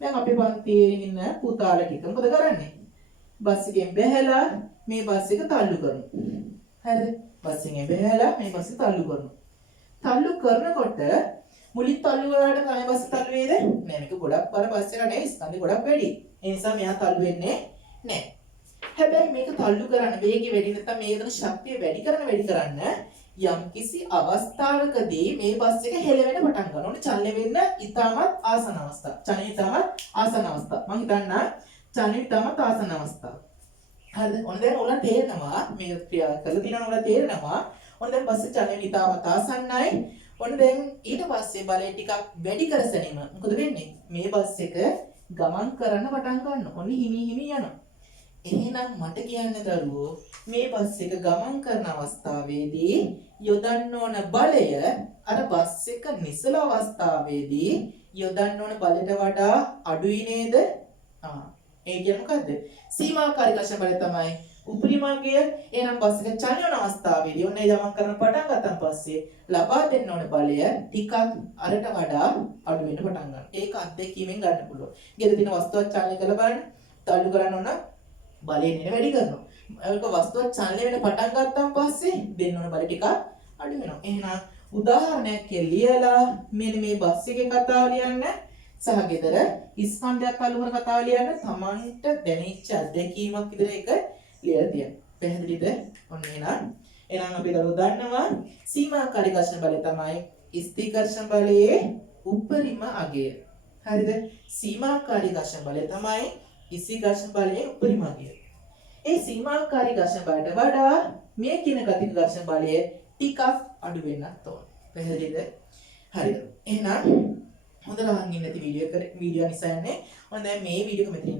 දැන් අපේ පන්තියේ ඉන්න පුතාලා ටික මොකද කරන්නේ? බස් එකෙන් බැහැලා මේ බස් එක තල්ලු කරනවා. හරිද? බස් එකෙන් බැහැලා මේ බස් එක තල්ලු කරනවා. තල්ලු කරනකොට මුලින් තල්ලු කරාට තමයි බස් තල්ලු වේද? නෑ, මේක ගොඩක් බර බස් එක නේ, ස්කන්ධය ගොඩක් වැඩි. ඒ නිසා මෙයා තල්ලු වෙන්නේ නෑ. හැබැයි මේක තල්ලු කරන්න වේගය වැඩි නැත්නම් මේක දෙන ශක්තිය වැඩි කරන්න යම්කිසි අවස්ථාවකදී මේ බස් එක හෙලවෙන්න පටන් ගන්නවා. ඕනේ චලනය වෙන්න ඉතාමත් ආසන්න අවස්ථාව. චලනය ඉතාමත් ආසන්න අවස්ථාව. මම හිතන්නා චලනය ඉතාමත් ආසන්න අවස්ථාව. හරිද? ඔන්න දැන් ඔයාලා තේරෙනවා මේ ක්‍රියා කරලා තියෙනවා ඔයාලා තේරෙනවා. ඔන්න දැන් බස් එක චලනය ඉතාමත් ආසන්නයි. ඔන්න දැන් ඊට පස්සේ බලය ටිකක් වැඩි කරසැනීම මොකද වෙන්නේ? මේ බස් එක ගමන් කරන්න පටන් ගන්නවා. ඔන්න හිමි යනවා. එහෙනම් මට කියන්න දරුවෝ මේ බස් එක ගමන් කරන අවස්ථාවේදී යොදන්න ඕන බලය අර බස් එක නිසල අවස්ථාවේදී යොදන්න ඕන බලයට වඩා අඩුයි නේද? ඒ කියන්නේ මොකද්ද? සීමාකාරී ඝර්ෂණ බලය තමයි උපරිමගය. එහෙනම් බස් එක චලන වන අවස්ථාවේදී ඔන්න ඒ ගමන් කරන පටන් ගත්තන් පස්සේ ලබා දෙන්න ඕන බලය ටිකක් අරට වඩා අඩු වෙන්න පටන් ගන්නවා. ඒක අත්දැකීමෙන් ගන්න පුළුවන්. ගෙදර තියෙන වස්තුවක් චලනය කරලා බලන්න. තල්ලු කරන්න ඕන බලය නේ වැඩි කරනවා. ඒක වස්තුව චලනය වෙන පටන් ගත්තන් පස්සේ දෙන්න ඕන බලය ටිකක් අඩු වෙනවා. එහෙනම් උදාහරණයක් ලියලා මෙන්න මේ බස් එකේ කතාව ලියන්න සහ ගෙදර ස්කන්ධයක් අල්ලු කරන කතාව ලියන්න තමන්ට දැනෙච්ච අත්දැකීමක් විදිහට ඒක ලියලා තියන්න. පැහැදිලිද? ඔන්න එහෙනම් අපි දරුවෝ දන්නවා සීමාකාරී ඝර්ෂණ බලය තමයි ස්ථිර ඝර්ෂණ බලයේ උපරිම අගය. හරිද? සීමාකාරී ඝර්ෂණ බලය තමයි ස්ථිර ඝර්ෂණ බලයේ උපරිම අගය. ඒ සීමාකාරී ඝර්ෂණ බලයට වඩා මේ කියන ගතික ඝර්ෂණ බලය ටිකක් අඩු වෙන්නත් ඕන. පැහැදිලිද? හරිද? එහෙනම් හොඳට අහන් ඉන්න වීඩියෝ නිසා යන්නේ. ඔන්න දැන් මේ වීඩියෝ එක මෙතනින්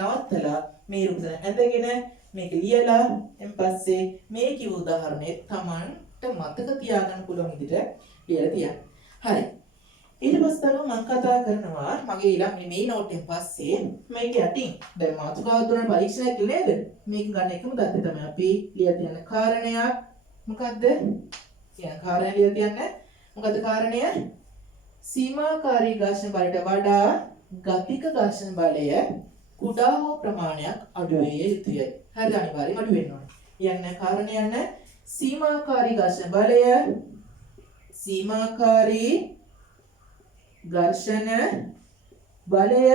නවත්තලා මේ රුපියල් ඇඳගෙන මේක ලියලා එන් පස්සේ මේ කිව් උදාහරණය Tamanට මතක තියාගන්න පුළුවන් විදිහට ලියලා තියන්න. හරි. ඊට පස්සේ තමයි මම කතා කරනවා මගේ ඊළඟ මේ නෝට් එකෙන් පස්සේ මේක යටින් දැන් මාතෘකාව දුන්න පරීක්ෂණයක් නේද? මේක ගන්න එකම දත්තේ තමයි අපි ලියලා තියන කාරණයක් මොකද්ද? කියන කාරණය ලියලා තියන්න. මොකද්ද කාරණය? සීමාකාරී ඝර්ෂණ බලයට වඩා ගතික ඝර්ෂණ බලය කුඩා හෝ ප්‍රමාණයක් අඩු වේ යුතුයි. හරිද? අනිවාර්යයෙන් අඩු වෙන්න ඕනේ. යන්න කාරණේ යන්න සීමාකාරී ඝර්ෂණ බලය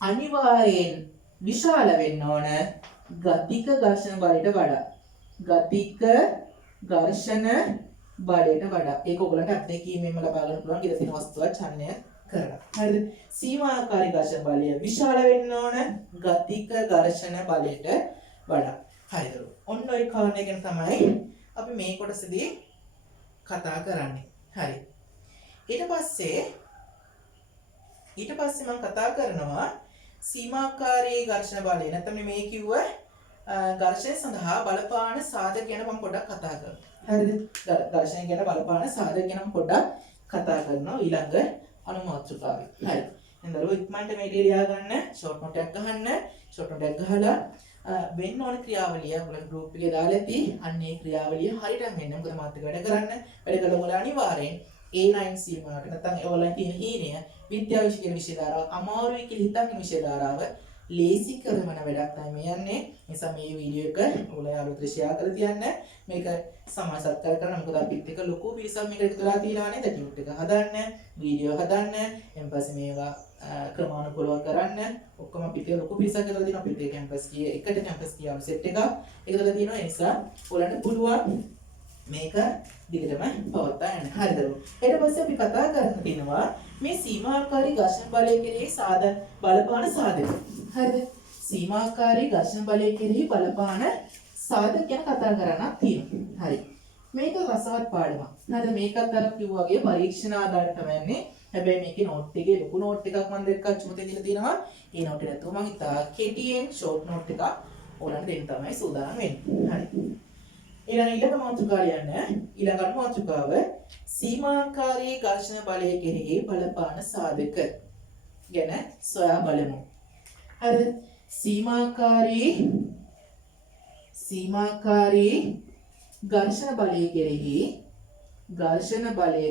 අනිවාර්යෙන් විශාල වෙන්න ඕන ගතික ඝර්ෂණ බලයට වඩා. ගතික ඝර්ෂණ බලයට වඩා. ඒක ඔයගලන්ට අත්දැකීමෙන්ම ලබා ගන්න පුළුවන් කියලා තියෙන වස්තුවක් ඡන්නය කරලා. හරිද? සීමාකාරී ඝර්ෂණ බලය විශාල වෙන්න ඕන ගතික ඝර්ෂණ බලයට වඩා. හරිද? ඔන්න ඔය කාරණේ ගැන තමයි අපි මේ කොටසදී කතා කරන්නේ. හරි. ඊට පස්සේ මම කතා කරනවා සීමාකාරී ඝර්ෂණ බලය. නැත්නම් මේ කිව්ව ඝර්ෂණය සඳහා බලපාන සාධක ගැන මම පොඩ්ඩක් කතා කරනවා. හරිද? ඝර්ෂණය ගැන බලපාන සාධක ගැන මම පොඩ්ඩක් කතා කරනවා ඊළඟ අනුමාත්‍රිකාවේ. හරි. දැන් දරුවෝ ඉක්මනට මේ ටික ලියා ගන්න, ෂෝට් නෝට් එකක් ගහන්න. ෂෝට් නෝට් එක ගහලා වෙන්න ඕන ක්‍රියාවලිය ඔයගොල්ලෝ ගෲප් එකේ දාලා ඇති. අන්න ඒ ක්‍රියාවලිය හරියටම වෙන්න. මොකද මාත් එක්ක වැඩ කරන්න. වැඩ කළොත් ඔයාලා අනිවාර්යෙන් A9 සීමාවට නැත්නම් ඔයාලා තියෙන හීනය විද්‍යා විෂය කියන විෂය ධාරාව අමාරුයි කියලා හිතන්නේ විෂය ධාරාව ලේසි කරන වැඩක් තමයි මේ යන්නේ. නිසා මේ වීඩියෝ එක ඔයාලා යාළුවෝ ෂෙයා කරලා තියන්න. මේක සමාජ සත්කාර කරන මොකද අපිත් එක ලොකු පිරිසක් මේක එකතු වෙලා තියෙනවා නේද? ටියුට් එක හදන්න, වීඩියෝ හදන්න, ඊපස්සේ මේවා ක්‍රමානුකූලව කරන්න. ඔක්කොම අපිත් එක ලොකු පිරිසක් එකතු වෙලා තියෙනවා. අපිත් එක කැම්පස් කීය එකට කැම්පස් කීය සෙට් එකක් එකතු වෙලා තියෙනවා. ඒ නිසා ඔයාලන්ට පුළුවන් මේක දිගටම පවත්වා යන්න. හරිද? ඊට පස්සේ අපි කතා කරන්න තියෙනවා මේ සීමාකාරී ඝර්ෂණ බලය කෙරෙහි බලපාන සාධක. හරිද? සීමාකාරී ඝර්ෂණ බලය කෙරෙහි බලපාන සාධක ගැන කතා කරන්නක් තියෙනවා. හරි. මේක රසවත් පාඩමක්. හරිද? මේකත් අර කිව්වා වගේ පරීක්ෂණ ආධාරයට තමයි යන්නේ. හැබැයි මේකේ නෝට් එකේ ලොකු නෝට් එකක් මම දැක්කා චුමතේ දීලා තියෙනවා. ඒ නෝට් එක නැතුව මම හිතා කෙටියෙන් ෂෝට් නෝට් එකක් ඕනට දෙන්න තමයි සූදානම් වෙන්නේ. හරි. ඊළඟ මාතෘකාව ඊළඟ මාතෘකාව සීමාකාරී ඝර්ෂණ බලය කෙරෙහි බලපාන සාධක ගැන සොයා බලමු. හරිද? සීමාකාරී ඝර්ෂණ බලය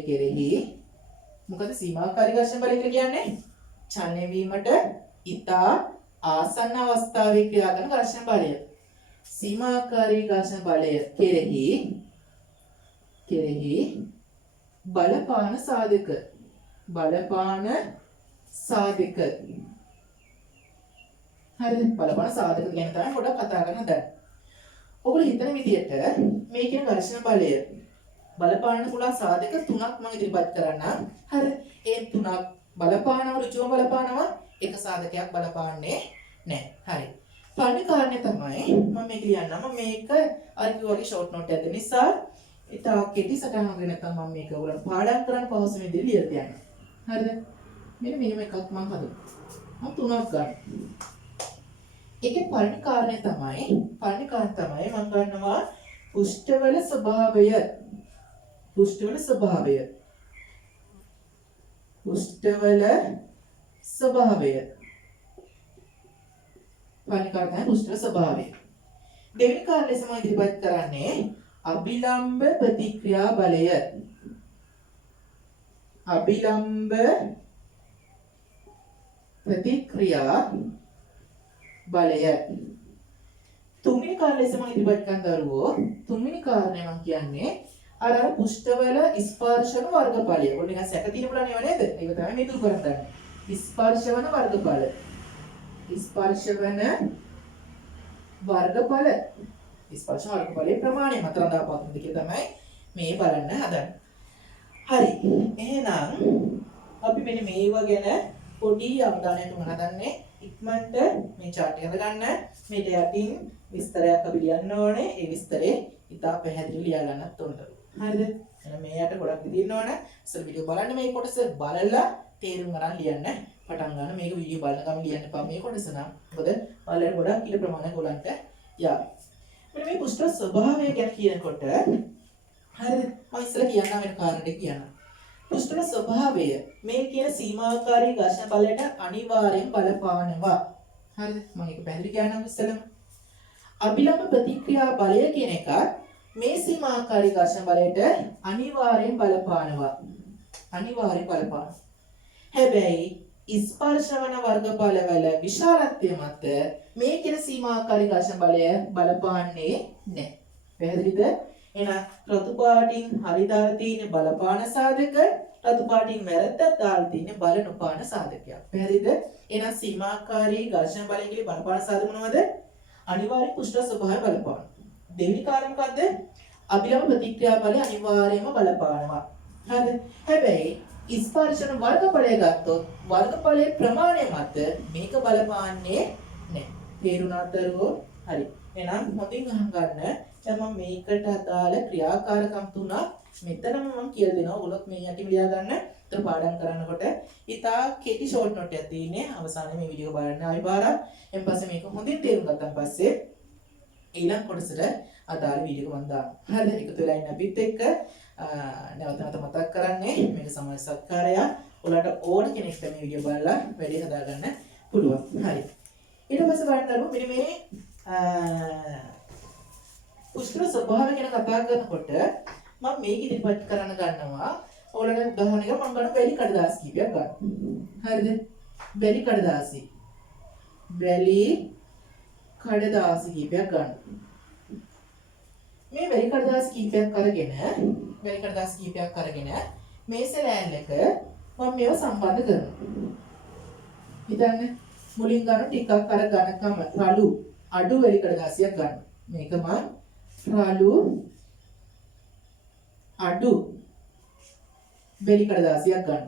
කෙරෙහි මොකද සීමාකාරී ඝර්ෂණ බලය කියන්නේ? චලනය වීමට ඉතා ආසන්න අවස්ථාවේ ක්‍රියා කරන ඝර්ෂණ බලය. සීමාකාරී ඝර්ෂණ බලය කෙරෙහි බලපාන සාධක හරිද? බලපාන සාධක ගැන තමයි පොඩ්ඩක් කතා කරන්න දැන්. ඔයගොල්ලෝ හිතන විදිහට මේ කියන ඝර්ෂණ බලය බලපාන්න පුළුවන් සාධක තුනක් මම ඉදිරිපත් කරන්නම්. හරි. ඒ තුනක් බලපානව ඍජුවම බලපානවා, එක සාධකයක් බලපාන්නේ නැහැ. හරි. පළවෙනි කාරණේ තමයි මම මේක ලියන්නම්. මේක අර කිව්වාගේ ෂෝට් නෝට් එකක් නිසා ඉතා කෙටි සටහනක් නැත්නම් මම මේක ඔයාලට පාඩම් කරන්න පහසු විදිහට ලියලා තියන්න. හරිද? මෙන්න මෙහෙම එකක් මම හදුවා. මම තුනක් ගන්න. ඒකේ පළවෙනි කාරණේ තමයි මම ගන්නවා පුෂ්ඨවල ස්වභාවය. පුෂ්ඨවල ස්වභාවය. පළවෙනි කාරණේ පුෂ්ඨ ස්වභාවය. දෙවෙනි කාරණේ සම ඉදිරිපත් කරන්නේ අභිලම්බ ප්‍රතික්‍රියා බලය. අභිලම්බ ප්‍රතික්‍රියා බලය. තුන්වෙනි කාරණේ සම ඉදිරිපත් කරන දරුවෝ තුන්වෙනි කාරණේ මම කියන්නේ අර පුෂ්ඨවල ස්පර්ශන වර්ගඵලය. ඔන්න නිකන් සැක තියෙන පුළා නේව නේද? ඒක තමයි මේ දුරු කරන්න ගන්න. ස්පර්ශවන වර්ගඵල. ස්පර්ශවන වර්ගඵලයේ ප්‍රමාණය මත රඳාපවතින දෙක තමයි මේ බලන්න හදන්නේ. හරි. එහෙනම් අපි මෙන්න මේවා ගැන පොඩි අවධානයක් යොමු හදන්නේ. ඉක්මනට මේ chart එක හදගන්න. මේක යටින් විස්තරයක් අපි ලියන්න ඕනේ. ඒ විස්තරේ ඉතා පැහැදිලිව ලියා ගන්නත් ඕනද. හරිද? එහෙනම් මේ යට ගොඩක් තියෙන්න ඕන. ඉස්සෙල් වීඩියෝ බලන්න මේ කොටස බලලා තේරුම් ගන්න ලියන්න පටන් ගන්න. මේක වීඩියෝ බලන ගමන් ලියන්න එපා මේ කොටස නම්. මොකද ඔයාලට ගොඩක් ඊට ප්‍රමාණයක් ඔයගලන්ට යා. මෙන්න මේ පුෂ්ඨ ස්වභාවය ගැන කියනකොට හරිද? මම ඉස්සෙල්ලා කියන්න වෙන කාරණේ කියන්න. පුෂ්ඨ ස්වභාවය මේ කියන සීමාකාරී ඝර්ෂණ බලයට අනිවාර්යෙන් බලපානවා. හරිද? මම ඒක පැහැදිලි කියන්නම් ඉස්සෙල්ලාම. අභිලම්බ ප්‍රතික්‍රියා බලය කියන එක මේ සීමාකාරී ඝර්ෂණ බලයට අනිවාර්යෙන් බලපානවා. හැබැයි ස්පර්ශවන වර්ගඵලවල විශාලත්වය මත මේ කියන සීමාකාරී ඝර්ෂණ බලය බලපාන්නේ නැහැ. පැහැදිලිද? එහෙනම් රතු පාටින් හරි දාලා තියෙන බලපාන සාධක, රතු පාටින් වැරද්දක් දාලා තියෙන බල නොපාන සාධකයක්. පැහැදිලිද? එහෙනම් සීමාකාරී ඝර්ෂණ බලය කියන බලපාන සාධක මොනවද? අනිවාර්ය පුෂ්ඨ ස්වභාවය බලපාන. දෙවෙනි කාරණා මොකද්ද? අභිලම්බ ප්‍රතික්‍රියා බලය අනිවාර්යයෙන්ම බලපානවා. හරිද? හැබැයි ස්පර්ශන වර්ගඵලය ගත්තොත් වර්ගඵලයේ ප්‍රමාණය මත මේක බලපාන්නේ නැහැ. තේරුණාද දරුවෝ? හරි. එහෙනම් හොඳින් අහගන්න. දැන් මම මේකට අදාළ ක්‍රියාකාරකම් තුනක් මෙතනම මම කියලා දෙනවා. ඔයගොල්ලෝ මේ යටින් ලියා ගන්න. උත්තර පාඩම් කරනකොට ඉතා කෙටි ෂෝට් නෝට් එකක් තියෙන්නේ. අවසානයේ මේ වීඩියෝ බලන්න ආයි පාරක්. එන් පස්සේ මේක හොඳින් තේරුම් ගත්තාන් පස්සේ ඊළඟ කොටසට අදාළ වීඩියෝ එක මම දානවා. හරිද? එකතු වෙලා ඉන්න අපිත් එක්ක නැවත මතක් කරන්නේ මේක සමාජ සත්කාරයක්. ඔයාලට ඕන කෙනෙක්ට මේ වීඩියෝ බලලා වැඩි හදාගන්න පුළුවන්. හරි. ඊට පස්සේ බලන්න මෙන්න මේ පුෂ්ඨ ස්වභාවය ගැන කතා කරනකොට මම මේක ඉදිරිපත් කරන්න ගන්නවා. ඔයාලට උදාහරණයක් මම ගන්න බැරි කඩදාසි කීපයක් ගන්න. හරිද? බැරි කඩදාසි. වැලි කඩදාසි කීපයක් ගන්න. මේ වැලි කඩදාසි කීපයක් අරගෙන මේ සැලෑල්ලක මම මේව සම්බන්ධ කරනවා. හිතන්න මුලින් ගන්න ටිකක් අර ඝනකම රළු අඩු වැලි කඩදාසියක් ගන්න. මේක මම රළු අඩු වැලි කඩදාසියක් ගන්න.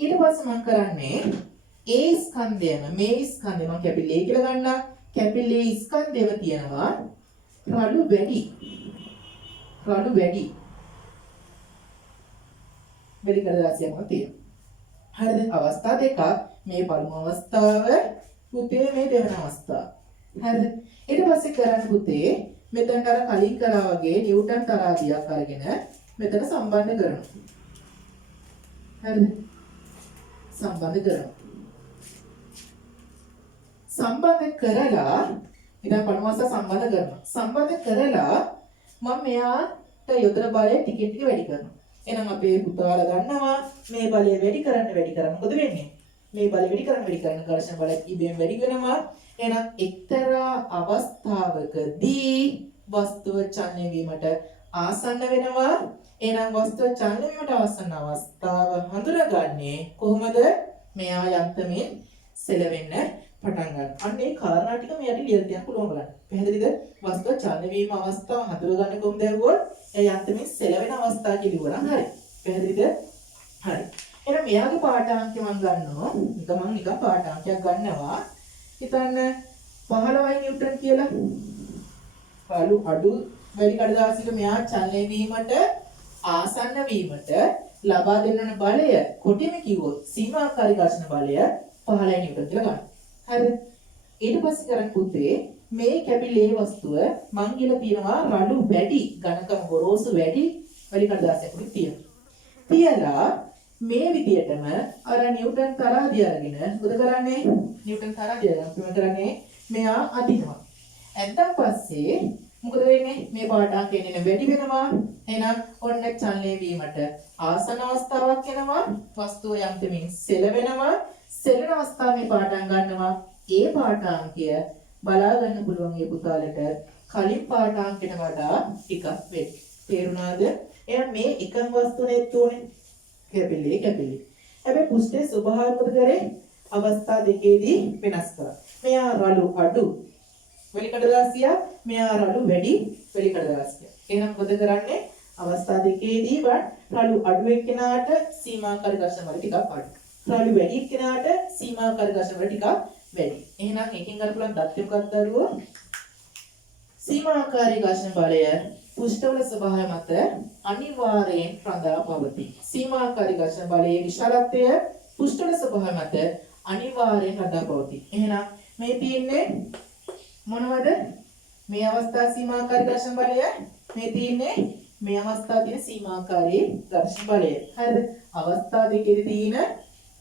ඊට පස්සේ මම කරන්නේ ඒ ස්කන්ධයම මේ ස්කන්ධය මම කැපිටල් A කියලා ගන්නවා. කැපිටල් A ස්කන්ධයම තියෙනවා රළු වැඩි වැලි කඩදාසියක්ම තියෙනවා. හරිද? අවස්ථා දෙකක්. මේ පළමු අවස්ථාව පුතේ මේ දෙවන අවස්ථාව. හරිද? ඊට පස්සේ කරන්න පුතේ මෙතනට අර කලින් කරා වගේ නිව්ටන් තරාදියක් අරගෙන මෙතන සම්බන්ධ කරනවා. හරිද? සම්බන්ධ කරලා ඊට පළමු අවස්ථාව සම්බන්ධ කරලා මම මෙයාට යොදන බලය ටික ටික වැඩි කරනවා. එහෙනම් අපේ පුතාලා ගන්නවා මේ බලය වැඩි කරන්න මොකද වෙන්නේ? මේ බලය වැඩි කරන්න ඝර්ෂණ බලය ඉබේම වැඩි වෙනවා. එහෙනම් එක්තරා අවස්ථාවකදී වස්තුව චලනය වීමට ආසන්න වෙනවා. එහෙනම් වස්තුව චලනය වීමට ආසන්න අවස්ථාව හඳුනගන්නේ කොහොමද? මෙයා යන්තමින් සෙලවෙන්න පටන් ගන්න. අන්න ඒ කාරණා ටික මෙයාට ලියලා තියන්න පුළුවන් බලන්න. පැහැදිලිද? වස්තුව චලනය වීම අවස්ථාව හඳුනගන්නේ කොහොමද ඇහුවොත් ඒ යන්තමින් සෙලවෙන අවස්ථාව කියලා හරි. පැහැදිලිද? හරි. එහෙනම් මෙයාගේ පාඨාංකය මම ගන්නවා. නිකන් පාඨාංකයක් ගන්නවා. හිතන්න 15 නිව්ටන් කියලා. පාළු අඩු වැලි කඩදාසියක මෙයා චලනය වීමට ආසන්න වීමට ලබා දෙන්න බලය කොටිම කිව්වොත් සීමාකාරී ඝර්ෂණ බලය 15 නිව්ටන් කියලා ගන්න. හරිද? ඊට පස්සේ කරන්න පුතේ මේ කැපිටල් A වස්තුව මං කියලා තියනවා රළු වැඩි ඝනකම ගොරෝසු වැඩි වැලි කඩදාසියකුත් තියෙනවා. තියලා මේ විදියටම අර නිව්ටන් තරහදිය අරගෙන මොකද කරන්නේ? නිව්ටන් තරහදිය කරන්නේ මෙයා අදිනවා. ඇද්දන් පස්සේ මොකද වෙන්නේ? මේ පාඨාංක එන්නේ වැඩි වෙනවා. එහෙනම් ඔන්න චලනය වීමට ආසන අවස්ථාවක් එනවා. වස්තුව යම්තමින් සෙලවෙනවා. සෙලෙන අවස්ථාවේ පාඨාංක ගන්නවා. ඒ පාඨාංකය බලා ගන්න පුළුවන් මේ පුතාලට කලින් පාඨාංකයට වඩා ටිකක් වැඩි. තේරුණාද? එහෙනම් මේ එකම වස්තුවනේ තුනේ කැපිලි. හැබැයි පුස්තේ ස්වභාවය මොකද කරේ? අවස්ථා දෙකේදී වෙනස් කරා. මෙයා රළු අඩු වැලි කඩදාසිය, මෙයා රළු වැඩි වැලි කඩදාසිය. එහෙනම් මොකද කරන්නේ? අවස්ථා දෙකේදී රළු අඩු එක්කෙනාට සීමාකාරී ඝර්ෂණ වල ටිකක් අඩු. රළු වැඩි එක්කෙනාට සීමාකාරී ඝර්ෂණ වල ටිකක් වැඩි. එහෙනම් එකකින් ගන්න පුළුවන් දත්ත මොකක්ද දරුවෝ? සීමාකාරී ඝර්ෂණ බලය පුෂ්ඨවල ස්වභාවය මත අනිවාර්යෙන් රඳා පවතී. සීමාකාරී ඝර්ෂණ බලයේ විශාලත්වය පුෂ්ඨවල ස්වභාවය මත අනිවාර්යෙන් රඳා පවතී. එහෙනම් මේ තියෙන්නේ මොනවද? මේ අවස්ථා සීමාකාරී ඝර්ෂණ බලය. මේ තියෙන්නේ මේ අවස්ථාවේ තියෙන සීමාකාරී ඝර්ෂණ බලය. හරිද? අවස්ථා දෙකේ තියෙන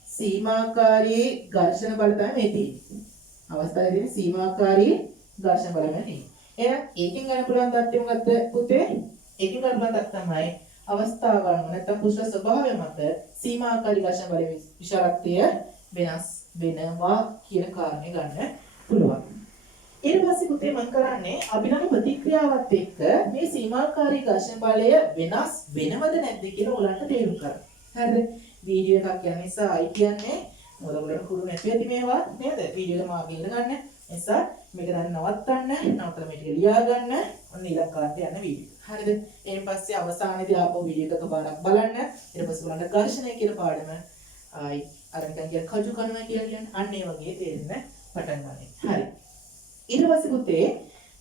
සීමාකාරී ඝර්ෂණ බල තමයි මේ තියෙන්නේ. අවස්ථාවේ තියෙන සීමාකාරී ඝර්ෂණ බල තමයි. එහෙනම් ඒකෙන් ගන්න පුළුවන් தත්ත්වය මොකද්ද පුතේ? ඒකෙන් ගන්න පුළුවන් தත් තමයි අවස්ථාව ගන්න නැත්නම් පුෂ්ඨ ස්වභාවය මත සීමාකාරී ඝර්ෂණ බලයේ විශාලත්වය වෙනස් වෙනවා කියන කාරණේ ගන්න පුළුවන්. ඊට පස්සේ පුතේ මම කරන්නේ අභිනව ප්‍රතික්‍රියාවත් එක්ක මේ සීමාකාරී ඝර්ෂණ බලය වෙනස් වෙනවද නැද්ද කියලා ඔයගලන්ට තේරුම් ගන්න. හරිද? වීඩියෝ එකක් යන නිසා අයි කියන්නේ මොකද ඔයගලන්ට කුරු නැති වෙති මේවා නේද? වීඩියෝ එක මාගේ ඉල්ල ගන්න. නිසා මේක දැන් නවත්තලා මේක ලියා ගන්න. ඔන්න ඊළඟට යන වීඩියෝ. හරිද? ඊට පස්සේ අවසානයේදී ආපහු වීඩියෝ එක පාරක් බලන්න. ඊට පස්සේ බලන්න ඝර්ෂණය කියන පාඩම ආයි අර නිකන් කියන කජු කනවා කියලා කියන්නේ අන්න ඒ වගේ තේරෙන්න පටන් ගන්නවා. හරි. ඊට පස්සේ පුතේ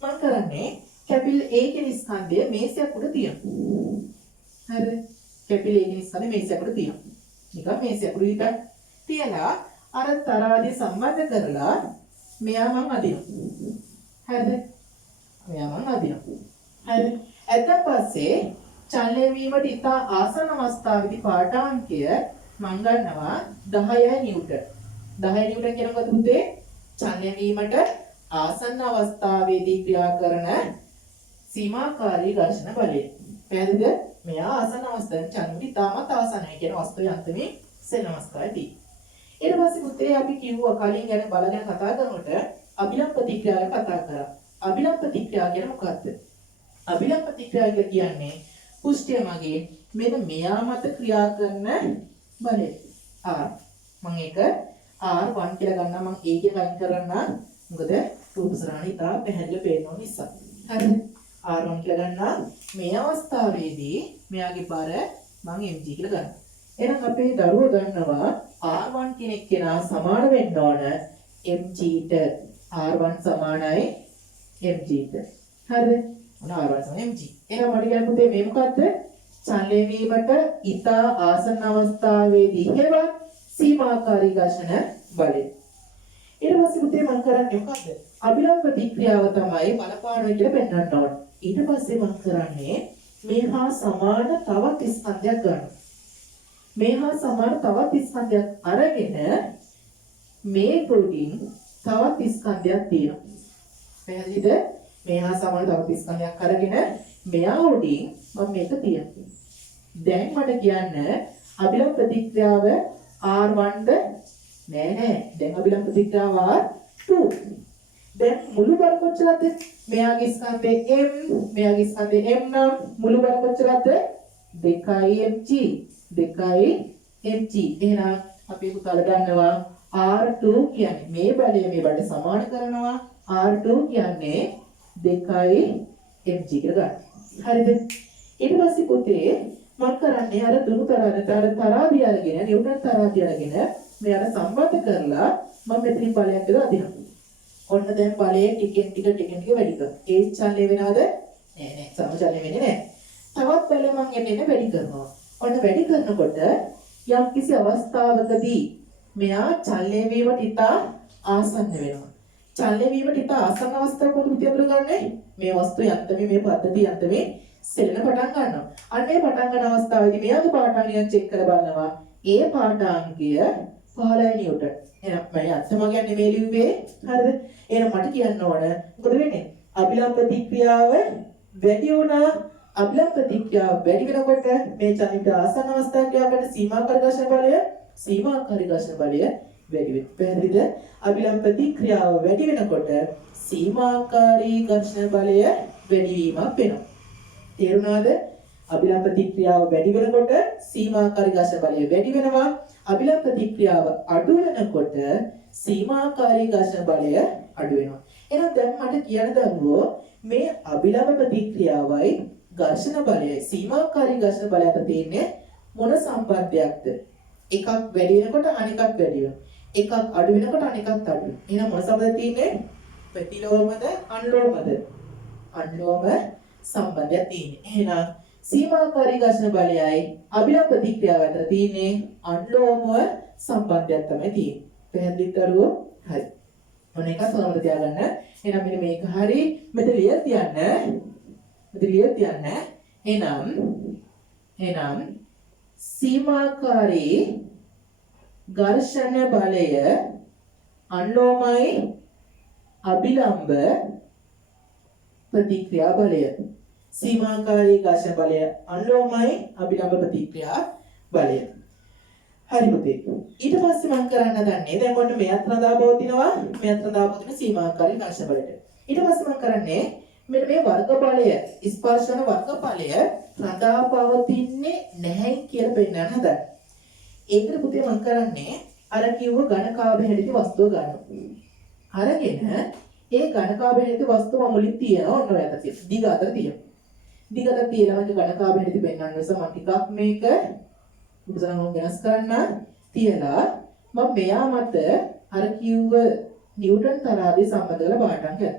මම කරන්නේ කැපිටල් A කියන ස්කන්ධය මේසයක් උඩ තියනවා. හරිද? කැපිටල් A කියන ස්කන්ධය මේසයක් උඩ තියනවා. නිකන් මේසයක් උඩ විතර තියලා අර තරාදිය සම්බන්ධ කරලා මෙයා මං අදිනවා. හරිද? මෙයා මං අදිනවා. හරිද? එතන පස්සේ චලනය වීමට ඉතා ආසන්න අවස්ථාවේදී පාඨාංකය මං ගන්නවා 10 නිව්ටන්. 10 නිව්ටන් කියනකොට පුතේ චලනය වීමට ආසන්න අවස්ථාවේදී ක්‍රියා කරන සීමාකාරී ඝර්ෂණ බලය. පැහැදිලිද? මෙයා ආසන්න අවස්ථාවේ චලනය ඉතාමත් ආසන්නයි කියන වස්තුවේ අන්තිමේ සෙල් අවස්ථාවේදී. ඊට පස්සේ පුතේ අපි කිව්වා කලින් ගැන බලගෙන කතා කරනකොට අභිලම් ප්‍රතික්‍රියා ගැන කතා කරා. අභිලම් ප්‍රතික්‍රියා කියන්නේ මොකක්ද? අභිලම් ප්‍රතික්‍රියා කියන්නේ පුෂ්ඨය මගේ මෙන්න මෙයා මත ක්‍රියා කරන බලය. මම ඒක R1 කියලා ගන්නවා. මම A කියලා වයින් කරන්න. මොකද රූප සරණි ඉතා පැහැදිලිව පේන්න ඕන නිසා. හරිද? R1 කියලා ගන්නවා. මේ අවස්ථාවේදී මෙයාගේ බර මම mg කියලා ගන්නවා. එහෙනම් අපේ දරුවෝ ගන්නවා R1 කෙනා සමාන වෙන්න ඕන mg ට. R1 සමානයි mg ට. හරිද? R1 සමාන mg. එහෙනම් මට කියන්න පුතේ මේ මොකද්ද? චලනය වීමට ඉතා ආසන්න අවස්ථාවේදී හෙවත් සීමාකාරී ඝර්ෂණ බලය. ඊට පස්සේ පුතේ මම කරන්නේ මොකද්ද? අභිලම් ප්‍රතික්‍රියාව තමයි බලපානවා කියලා පෙන්වන්න ඕන. ඊට පස්සේ මම කරන්නේ මේ හා සමාන තවත් ස්කන්ධයක් ගන්නවා. මේ හා සමාන තවත් ස්කන්ධයක් අරගෙන මේ පොඩින් තවත් ස්කන්ධයක් තියෙනවා. පැහැදිලිද? මේ හා සමාන තවත් ස්කන්ධයක් අරගෙන මෙයා උඩින් මම මේක තියනවා. දැන් මට කියන්න අභිලම් ප්‍රතික්‍රියාව R1ද නෑ. දැන් අභිලම් ප්‍රතික්‍රියාව R2. දැන් මුළු බර කොච්චරද? මෙයාගේ ස්කන්ධේ m, මෙයාගේ ස්කන්ධේ m නම් මුළු බර කොච්චරද? 2mg. 2mg. එහෙනම් අපි පුතාල ගන්නවා R2 කියන්නේ මේ බලය මේ බලයට සමාන කරනවා. R2 කියන්නේ 2mg කියලා ගන්න. හරිද? ඊට පස්සේ පුතේ මම කරන්නේ අර දුරු තරාදිය අරගෙන නිව්ටන් තරාදිය අරගෙන මෙයාට සම්බන්ධ කරලා මම මෙතනින් බලයක් දාලා අදිනවා. ඔන්න දැන් බලයේ ටිකෙන් ටික වැඩි කරනවා. ඒ චලනය වෙනවද? නෑ. සමචලනය වෙන්නේ නෑ. තවත් බලය මම එන්න වැඩි කරනවා. ඔන්න වැඩි කරනකොට යම් කිසි අවස්ථාවකදී මෙයා චලනය වීමට ඉතා ආසන්න වෙනවා. චලනය වීමට ඉතා ආසන්න අවස්ථාවක කොහොමද අඳුරගන්නේ? මේ වස්තු යන්තමේ මේ පද්ධතිය යන්තමේ සෙලෙන පටන් ගන්නවා. අන්න ඒ පටන් ගන්න අවස්ථාවේදී මෙයාගේ පාඨාංගය චෙක් කරලා බලනවා. ඒ පාඨාංගය 15 නිව්ටන්. එහෙනම් මම අත්තම කියන්නේ මේ ලිව්වේ. හරිද? එහෙනම් මට කියන්න ඕන මොකද වෙන්නේ? අභිලම් ප්‍රතික්‍රියාව වැඩි වුණා. අභිලම් ප්‍රතික්‍රියාව වැඩි වෙනකොට මේ චලිත ආසන්න අවස්ථාවක් ක්‍රියාවට සීමාකාරී ඝර්ෂණ බලය වැඩි වෙනවා. පැහැදිලිද? අභිලම් ප්‍රතික්‍රියාව වැඩි වෙනකොට සීමාකාරී ඝර්ෂණ බලය වැඩි වීමක් වෙනවා. තේරුණාද? අභිලම් ප්‍රතික්‍රියාව වැඩි වෙනකොට සීමාකාරී ඝර්ෂණ බලය වැඩි වෙනවා. අභිලම් ප්‍රතික්‍රියාව අඩු වෙනකොට සීමාකාරී ඝර්ෂණ බලය අඩු වෙනවා. එහෙනම් දැන් මට කියන්න දරුවෝ මේ අභිලම් ප්‍රතික්‍රියාවයි ඝර්ෂණ බලයයි සීමාකාරී ඝර්ෂණ බලය අතර තියෙන්නේ මොන සම්බන්ධයක්ද? එකක් වැඩි වෙනකොට අනෙකක් වැඩි වෙනවා. එකක් අඩු වෙනකොට අනෙකක් අඩු වෙනවා. එහෙනම් මොන සම්බන්ධයක් තියෙන්නේ? ප්‍රතිලෝමද අනුලෝමද? අනුලෝම සම්බන්ධයක් තියෙන්නේ. එහෙනම් සීමාකාරී ඝර්ෂණ බලයයි අභිලම් ප්‍රතික්‍රියාව අතර තියෙන්නේ අනුලෝම සම්බන්ධයක් තමයි තියෙන්නේ. පැහැදිලිද දරුවෝ? හරි. මොන එකක් සමහර තියාගන්න. එහෙනම් මෙන්න මේක හරි. මෙතන ලියලා තියන්න. එහෙනම් සීමාකාරී ඝර්ෂණ බලය අනුලෝමයි අභිලම්බ ප්‍රතික්‍රියා බලය. සීමාකාරී ඝර්ෂණ බලය අනුලෝමයි අභිලම්බ ප්‍රතික්‍රියා බලය. හරි පුතේ. ඊට පස්සේ මම කරන්න දන්නේ දැන් ඔන්න මෙයත් රඳා පවතිනවා. මෙයත් රඳා පවතින සීමාකාරී ඝර්ෂණ බලයට. ඊට පස්සේ මම කරන්නේ මෙන්න මේ වර්ග බලය ස්පර්ශන වර්ග බලය රඳා පවතින්නේ නැහැ කියලා පෙන්නන්න හදන්න. ඒකට පුතේ මම කරන්නේ අර කිව්ව ඝනකාභේදිත වස්තුව ගන්නවා. අරගෙන ඒ ඝනකාභේදිත වස්තුව මුලින් තියනවා ඔන්න ඔය අතර තියෙන. දිග අතර තියෙනවා. දිග අතර තියලා මම ඝනකාභේදිත පෙන්නන්න නිසා මම ටිකක් මේක උපසරණ වෙනස් කරන්න තියලා මම මෙයා මත අර කිව්ව නිව්ටන් තරාදිය සම්බන්ධ කරලා පාඩම් කරනවා.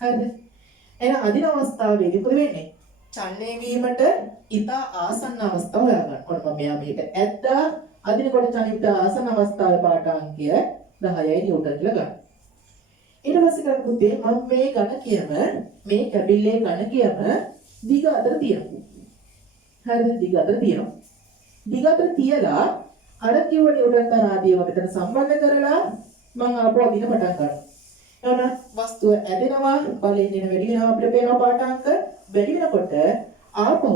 හරිද? එහෙනම් අදින අවස්ථාවේදී මොකද වෙන්නේ? චලනය වීමට ඉතා ආසන්න අවස්ථාව හොයාගන්න. ඔන්න මම මෙයා මේක ඇද්දා අදිනකොට චලිත ආසන්න අවස්ථාවේ පාඨාංකය 10යි නිව්ටන් කියලා ගන්න. ඊට පස්සේ කරපු පුතේ මම මේ ඝනකයම මේ කැබිල්ලේ ඝනකයම දිග අතර තියනවා. හරිද? දිග අතර තියනවා. දිග අතර තියලා අර කිව්ව නිව්ටන් තරාදියව මෙතන සම්බන්ධ කරලා මම ආපහු අදින පටන් ගන්නවා. එවන වස්තුව ඇදෙනවා බලයෙන් එන වැඩි වෙනවා අපිට පේනවා පාඨාංක වැඩි වෙනකොට ආපහු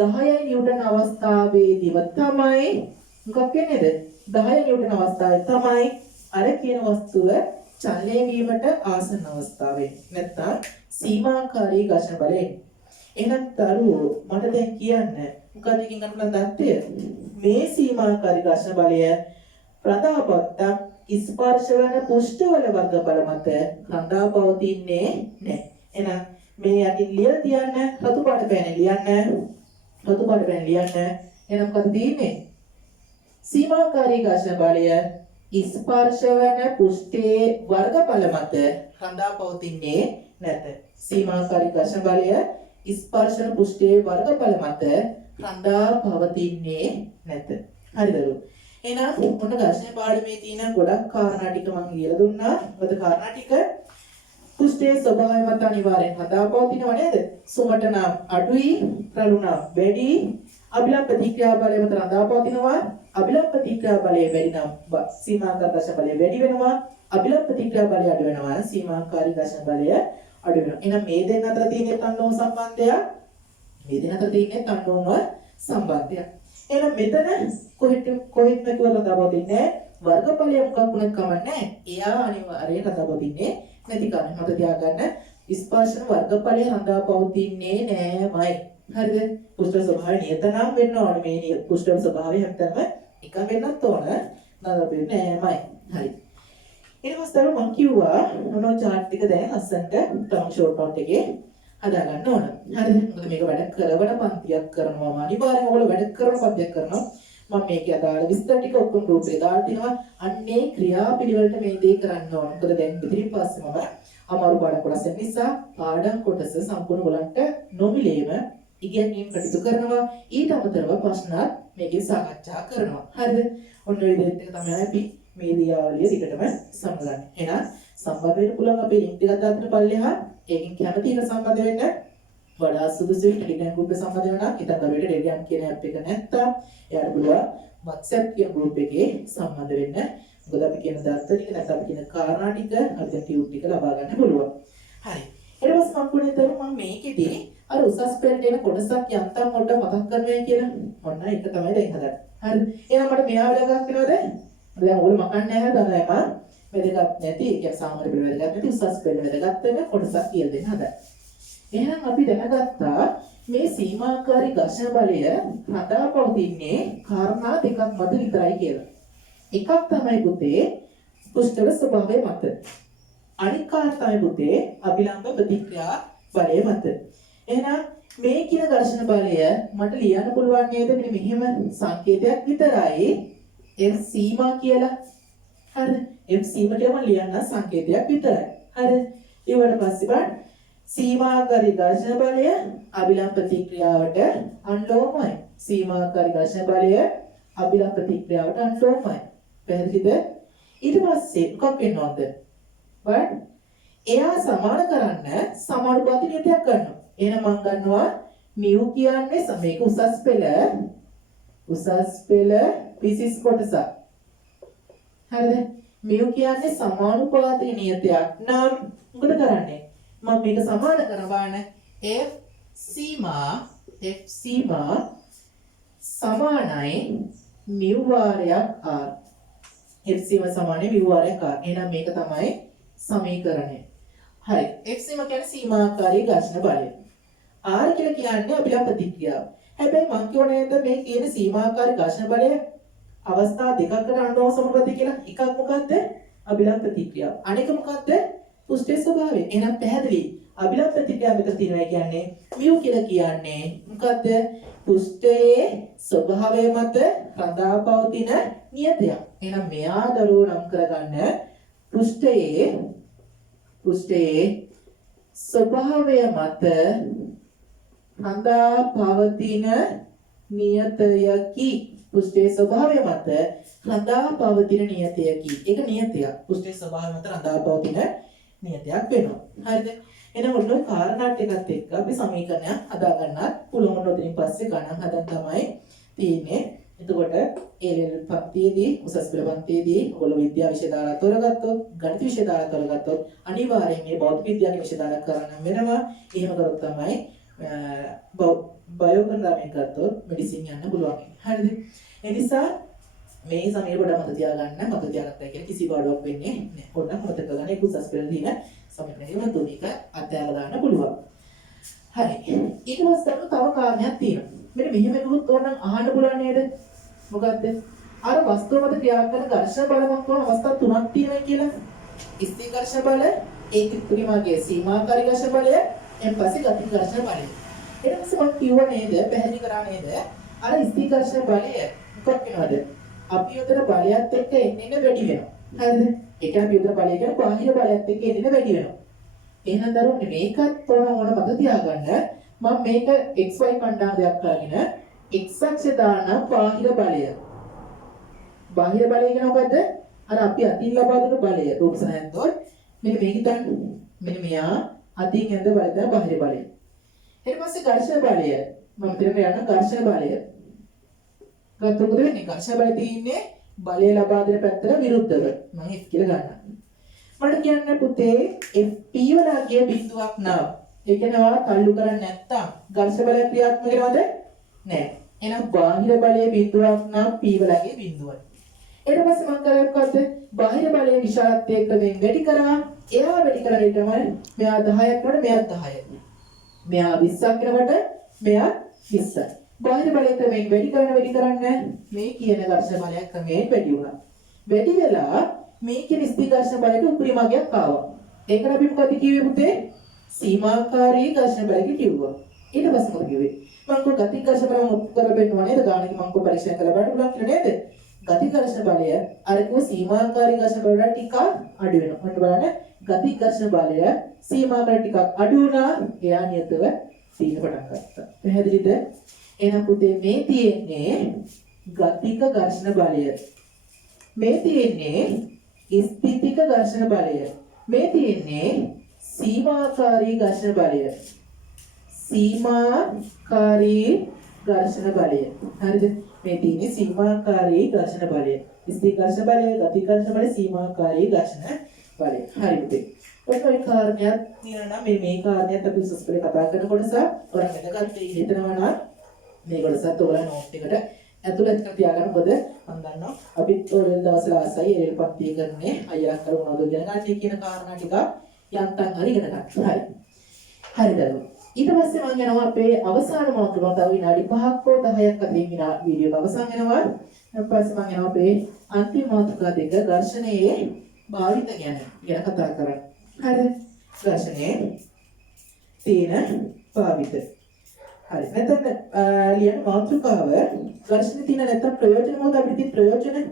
10යි නිව්ටන් අවස්ථාවේදීම තමයි මොකක් වෙන්නේද? 10 නිව්ටන් අවස්ථාවේ තමයි අර කියන වස්තුව චලනය වීමට ආසන්න අවස්ථාවේ. නැත්නම් සීමාකාරී ඝර්ෂණ බලයෙන්. එහෙනම් දරුවෝ මට දැන් කියන්න මොකද එකකින් ගන්න දත්තය? මේ සීමාකාරී ඝර්ෂණ බලය ප්‍රදාපත්තක් ස්පර්ශ වන පෘෂ්ඨවල වර්ගඵල මත රඳා පවතින්නේ නැහැ. එහෙනම් මේ යටින් ලියලා තියන්න රතු පාට පෑනේ ලියන්න. රතු පාට පෑනේ ලියන්න. එහෙනම් මොකද තියෙන්නේ? සීමාකාරී ඝර්ෂණ බලය ස්පර්ශ වන පෘෂ්ඨයේ වර්ගඵල මත රඳා පවතින්නේ නැත. සීමාකාරී ඝර්ෂණ බලය ස්පර්ශ වන පෘෂ්ඨයේ වර්ගඵල මත රඳා පවතින්නේ නැත. හරිද? එහෙනම් මොන ඝර්ෂණ පාඩමේ තියෙන ගොඩක් කාරණා ටික මම කියලා දුන්නා. මොකද කාරණා ටික පෘෂ්ඨයේ ස්වභාවය මත අනිවාර්යෙන් රඳා පවතිනව නේද? සුමට නම් අඩුයි, රළු නම් වැඩි, අභිලම්බ ප්‍රතික්‍රියා බලය මත රඳා පවතිනවා. අභිලම්බ ප්‍රතික්‍රියා බලය වැඩි නම් සීමාකාරී ඝර්ෂණ බලය වැඩි වෙනවා. අභිලම්බ ප්‍රතික්‍රියා බලය අඩු වෙනවා. සීමාකාරී ඝර්ෂණ බලය අඩු වෙනවා. එහෙනම් මේ දෙන්න අතර තියෙන අන්වෝම සම්බන්ධය මේ දෙන්න අතර තියෙන අන්වෝම සම්බන්ධය. එහෙනම් මෙතන කොහෙත්ම කිව්වද රඳාපවතින්නේ වර්ගඵලය මොකක් වුණත් කමන්නේ. එයා අනිවාර්යයෙන් රඳාපවතින්නේ නැති කාරණේ මත තියාගන්න. ස්පර්ශන වර්ගඵලය රඳාපවතින්නේ නෑමයි. හරිද? පුෂ්ඨ ස්වභාවය නියතනම් වෙන්න ඕනේ. මේ පුෂ්ඨ ස්වභාවය හැමතැනම එක වෙන්නත් ඕන. නේද? නෑමයි. හරි. ඊට පස්සේ මම කිව්වා මොනෝ chart එක දැන් අස්සන්ට ටර්ම් ෂෝට් නෝට් එකේ හදා ගන්න ඕන. හරිද? මොකද මේක වැඩ කරවන පන්තියක් කරනවා. අනිවාර්යෙන්ම ඔයගොල්ලෝ වැඩ කරන පන්තියක් කරනවා. මම මේකේ අදාළ විස්තර ටික ඔක්කොම ගෲප් එකේ දාලා තිනවා. අන්නේ ක්‍රියාපිළිවෙලට මේ දේ කරන්න ඕන. මොකද දැන් ඉතින් පස්සේ මම අමාරු පාඩම් කොටස් නිසා පාඩම් කොටස සම්පූර්ණ ඔයගලන්ට නොමිලේම ඉගෙනීම් කටයුතු කරනවා. ඊට අමතරව ප්‍රශ්නත් මේකේ සාකච්ඡා කරනවා. හරිද? ඔන්න ඔය විදිහට තමයි අපි මේ දියාවලිය දිගටම සම්බන්ධ. එහෙනම් සම්බන්ධ වෙන්න පුළුවන් අපේ ලින්ක් එකක් දාන්න පල්ලෙහා. ඒකෙන් කැමති එක සම්බන්ධ වෙන්න වඩා සුදුසු ටෙලිග්‍රෑම් ගෲප් එක සම්බන්ධ වෙනවා. ඉතින් දරුවෙට ටෙලිග්‍රෑම් කියන ඇප් එක නැත්තම් එයාට පුළුවන් WhatsApp කියන ගෲප් එකේ සම්බන්ධ වෙන්න. මොකද අපි කියන දත්ත ටික නැත්නම් අපි කියන කාරණා ටික අපි ටියුට් ටික ලබා ගන්න පුළුවන්. හරි. ඊට පස්සේ මම පුණිතර මම මේකෙදී අර උසස් පෙළට එන කොටසක් යන්තම් මොඩ මතක් කරනවා කියලා. ඔන්න ඒක තමයි දැන් හදන්නේ. හරිද? එහෙනම් මට මෙයා වැඩක් වෙනවද? දැන් ඔයගොල්ලෝ මකන්නේ නැහැ දන්නවද? වැදගත් නැති, ඒ කියන්නේ සාමාන්‍ය පෙළ වැදගත් නැති උසස් පෙළ වැදගත් වෙන කොටසක් කියලා දෙන්න හදන්න. එහෙනම් අපි දැනගත්තා මේ සීමාකාරී ඝර්ෂණ බලය රඳා පවතින්නේ කාරණා දෙකක් මත විතරයි කියලා. එකක් තමයි පුතේ පෘෂ්ඨවල ස්වභාවය මත. අනිත් කාරණා තමයි පුතේ අභිලම්බ ප්‍රතික්‍රියා බලය මත. එහෙනම් මේ කියන ඝර්ෂණ බලය මට ලියන්න පුළුවන් නේද මෙන්න මෙහෙම සංකේතයක් විතරයි F සීමා කියලා. හරිද? F සීමා කියලා මම ලියන්න සංකේතයක් විතරයි. හරිද? ඊට පස්සේ බලන්න සීමාකාරී ඝර්ෂණ බලය අභිලම්බ ප්‍රතික්‍රියාවට අනුලෝමයි. සීමාකාරී ඝර්ෂණ බලය අභිලම්බ ප්‍රතික්‍රියාවට අනුලෝමයි. පැහැදිලිද? ඊට පස්සේ මොකක් වෙනවද? බලන්න. එයා සමාන කරන්න සමානුපාතික නියතයක් ගන්නවා. එහෙනම් මම ගන්නවා මියු කියන්නේ මේක උසස් පෙළ විශේෂ කොටසක්. හරිද? මියු කියන්නේ සමානුපාතික නියතයක් නම් මොකද කරන්නේ? මම මේක සමාන කරවන්න F සීමා සමානයි මියු වාරයක් R. F සීමා සමානයි මියු වාරයක් R. එහෙනම් මේක තමයි සමීකරණය. හරි. F සීමා කියන්නේ සීමාකාරී ඝර්ෂණ බලය. R කියලා කියන්නේ අභිලම්බ ප්‍රතික්‍රියාව. හැබැයි මම කියවනේ නේද මේ කියන සීමාකාරී ඝර්ෂණ බලය අවස්ථා දෙකකට අනුව සමපති කියලා. එකක් මොකද්ද? අභිලම්බ ප්‍රතික්‍රියාව. අනෙක මොකද්ද? පෘෂ්ඨයේ ස්වභාවය. එහෙනම් පැහැදිලි. අභිලම්බ ප්‍රතික්‍රියාව මෙතන තියෙනවා කියන්නේ මියු කියලා කියන්නේ මොකද්ද? පෘෂ්ඨයේ ස්වභාවය මත රඳා පවතින නියතයක්. එහෙනම් මෙයා දරුවෝ නම් කරගන්න පෘෂ්ඨයේ ස්වභාවය මත රඳා පවතින නියතයකි. පෘෂ්ඨයේ ස්වභාවය මත රඳා පවතින නියතයකි. ඒක නියතයක්. පෘෂ්ඨයේ ස්වභාවය මත රඳා පවතින නියතයක් වෙනවා. හරිද? එහෙනම් ඔන්න කාරණා ටිකත් එක්ක අපි සමීකරණයක් හදා ගන්නත් පුළුවන්. ඔතනින් පස්සේ ගණන් හදන්න තමයි තියෙන්නේ. එතකොට ඒ ලෙවල් පන්තියේදී උසස් පෙළ පන්තියේදී ඔයගොල්ලෝ විද්‍යා විෂය දාලා තෝරගත්තොත්, ගණිත විෂය දාලා තෝරගත්තොත් අනිවාර්යෙන් මේ භෞතික විද්‍යාවේ විෂය දාලා කරන්න වෙනවා. එහෙම කරොත් තමයි බයෝකන්ඩාමින් ගත්තොත් මෙඩිසින් යන්න පුළුවන්. හරිද? ඒ නිසා මේ සමයේ පොඩ මත තියාගන්න. මත තියාගත්තා කියන කිසි බාඩුවක් වෙන්නේ නැහැ. පොඩ්ඩක් මතක ගන්න. ඒක උසස් පෙළ තියෙන සමයේ නේ තුන එක අතෑරලා දාන්න පුළුවන්. හරි. ඊට පස්සේ තව කාරණයක් තියෙනවා. මෙන්න මෙහෙම ගියොත් ඕනනම් අහන්න පුළුවන් නේද? මොකද්ද? අර වස්තුව මත ක්‍රියා කරන ඝර්ෂණ බලයක් වන අවස්ථා තුනක් තියෙනවා කියලා. ස්ථිර ඝර්ෂණ බල, ඒක ත්‍රිමාගේ සීමාකාරී ඝර්ෂණ බලය, එන් පස්සේ ගති ඝර්ෂණ බලය. ඊට පස්සේ මම කිව්වා නේද? පැහැදිලි කරා නේද? අර ස්ථිර ඝර්ෂණ බලය මොකක් වෙනවද? අපි උතර බලයත් එක්ක එන්න වැඩි වෙනවා. හරිද? ඒක අපි උතර බලය කියන බාහිර බලයත් එක්ක එන්න වැඩි වෙනවා. එහෙනම් දරුවනේ මේකත් ඕන මත තියාගන්න. මම මේක xy කණ්ඩායමක් කරගෙන x අක්ෂය දාන බාහිර බලය. බාහිර බලය කියන මොකද්ද? අර අපි අතින් ලබා දුන්න බලය. රූපසන හැන්දෝල් මෙන්න මේක ගන්න. මෙන්න මෙයා අතින් ඇඳ බලය තමයි බාහිර බලය. ඊට පස්සේ ඝර්ෂණ බලය. මම මෙතන යන ඝර්ෂණ බලය. ගත්තොත් මොකද වෙන්නේ? ඝර්ෂණ බලය තියෙන්නේ බලය ලබා දෙන පැත්තට විරුද්ධව. මම F කියලා ගන්නවා. මට කියන්න පුතේ P වලගේ බිඳුවක් නම් ඒ කියන්නේ ඔයා තල්ලු කරන්නේ නැත්තම් ඝර්ෂණ බලය ක්‍රියාත්මක වෙනවද? නැහැ. එහෙනම් බාහිර බලයේ බිඳුවක් නම් P වලගේ බිඳුවයි. ඊට පස්සේ මම කරේ මොකද්ද? බාහිර බලයේ විශාලත්වය ක්‍රමයෙන් වැඩි කරා. එයා වැඩි කරගෙන තමයි මෙයා 10ක් වුණා මෙයා 10යි. මෙයා 20ක් වෙනකොට මෙයා 20යි. බාහිර බලයේ ක්‍රමයෙන් වැඩි කරන්න මේ කියන ඝර්ෂණ බලයක් ක්‍රමයෙන් වැඩි වුණා. වැඩි වෙලා මේ කියන ස්ථිර ඝර්ෂණ බලයට උපරිමයක් ආවා. ඒකට අපි මොකද කිව්වේ පුතේ? සීමාකාරී ඝර්ෂණ බලය කිව්වා. ඊට පස්සේ මොකද කිව්වේ? මම කො ගති ඝර්ෂණ බලය ඔප්පු කරබෙන්නවා නේද? ගානක මම කො පරීක්ෂා කරලා බලන්න පුළුවන් කියලා නේද? ගති ඝර්ෂණ බලය අර කිව්ව සීමාකාරී ඝර්ෂණ බලයට ටිකක් අඩු වෙනවා. මොකද බලන්න ගති ඝර්ෂණ බලය සීමාකාරී ටිකක් අඩු වුණා. එයා නියතව තීන පටන් ගත්තා. පැහැදිලිද? එහෙනම් පුතේ මේ තියෙන්නේ ගතික ඝර්ෂණ බලය. මේ තියෙන්නේ ස්ථිතික ඝර්ෂණ බලය. මේ තියෙන්නේ සීමාකාරී ඝර්ෂණ බලය. සීමාකාරී ඝර්ෂණ බලය. හරිද? මේ තියෙන්නේ සීමාකාරී ඝර්ෂණ බලය. ස්ථිර ඝර්ෂණ බලය, ගති ඝර්ෂණ බලය, සීමාකාරී ඝර්ෂණ බලය. හරි පුතේ. ඔය කාරණයක් තියෙනවා නම් මේ කාරණයක් අපි උසස් පෙළ කතා කරන කොටස ඔයාලා වැදගත් වෙයි හිතනවා නම් මේ කොටසත් ඔයාලා නෝට් එකට ඇතුළත් කර තියාගන්න. මොකද මම දන්නවා අපි ඔය දවස්වල ආසයි එරෙල් පන්ති කරන්නේ අයියලා කරුණාද ඉගෙන ගන්න කියන කාරණා ටික යන්තම් හරි ඉගෙන ගන්න. හරි. හරිද? ඊට පස්සේ මම යනවා අපේ අවසාන මාතෘකාව. තව විනාඩි 5ක් හෝ 10ක් අතරින් වීඩියෝ එක අවසන් වෙනවා. ඊට පස්සේ මම යනවා අපේ අන්තිම මාතෘකාව දෙක ඝර්ෂණයේ භාවිත ගැන කතා කරන්න. හරිද? ඝර්ෂණයේ තියෙන භාවිත. හරි. නැත්නම් ලියන මාතෘකාව ඝර්ෂණේ තියෙන නැත්නම් ප්‍රයෝජන මොකද අපිට තියෙන ප්‍රයෝජන?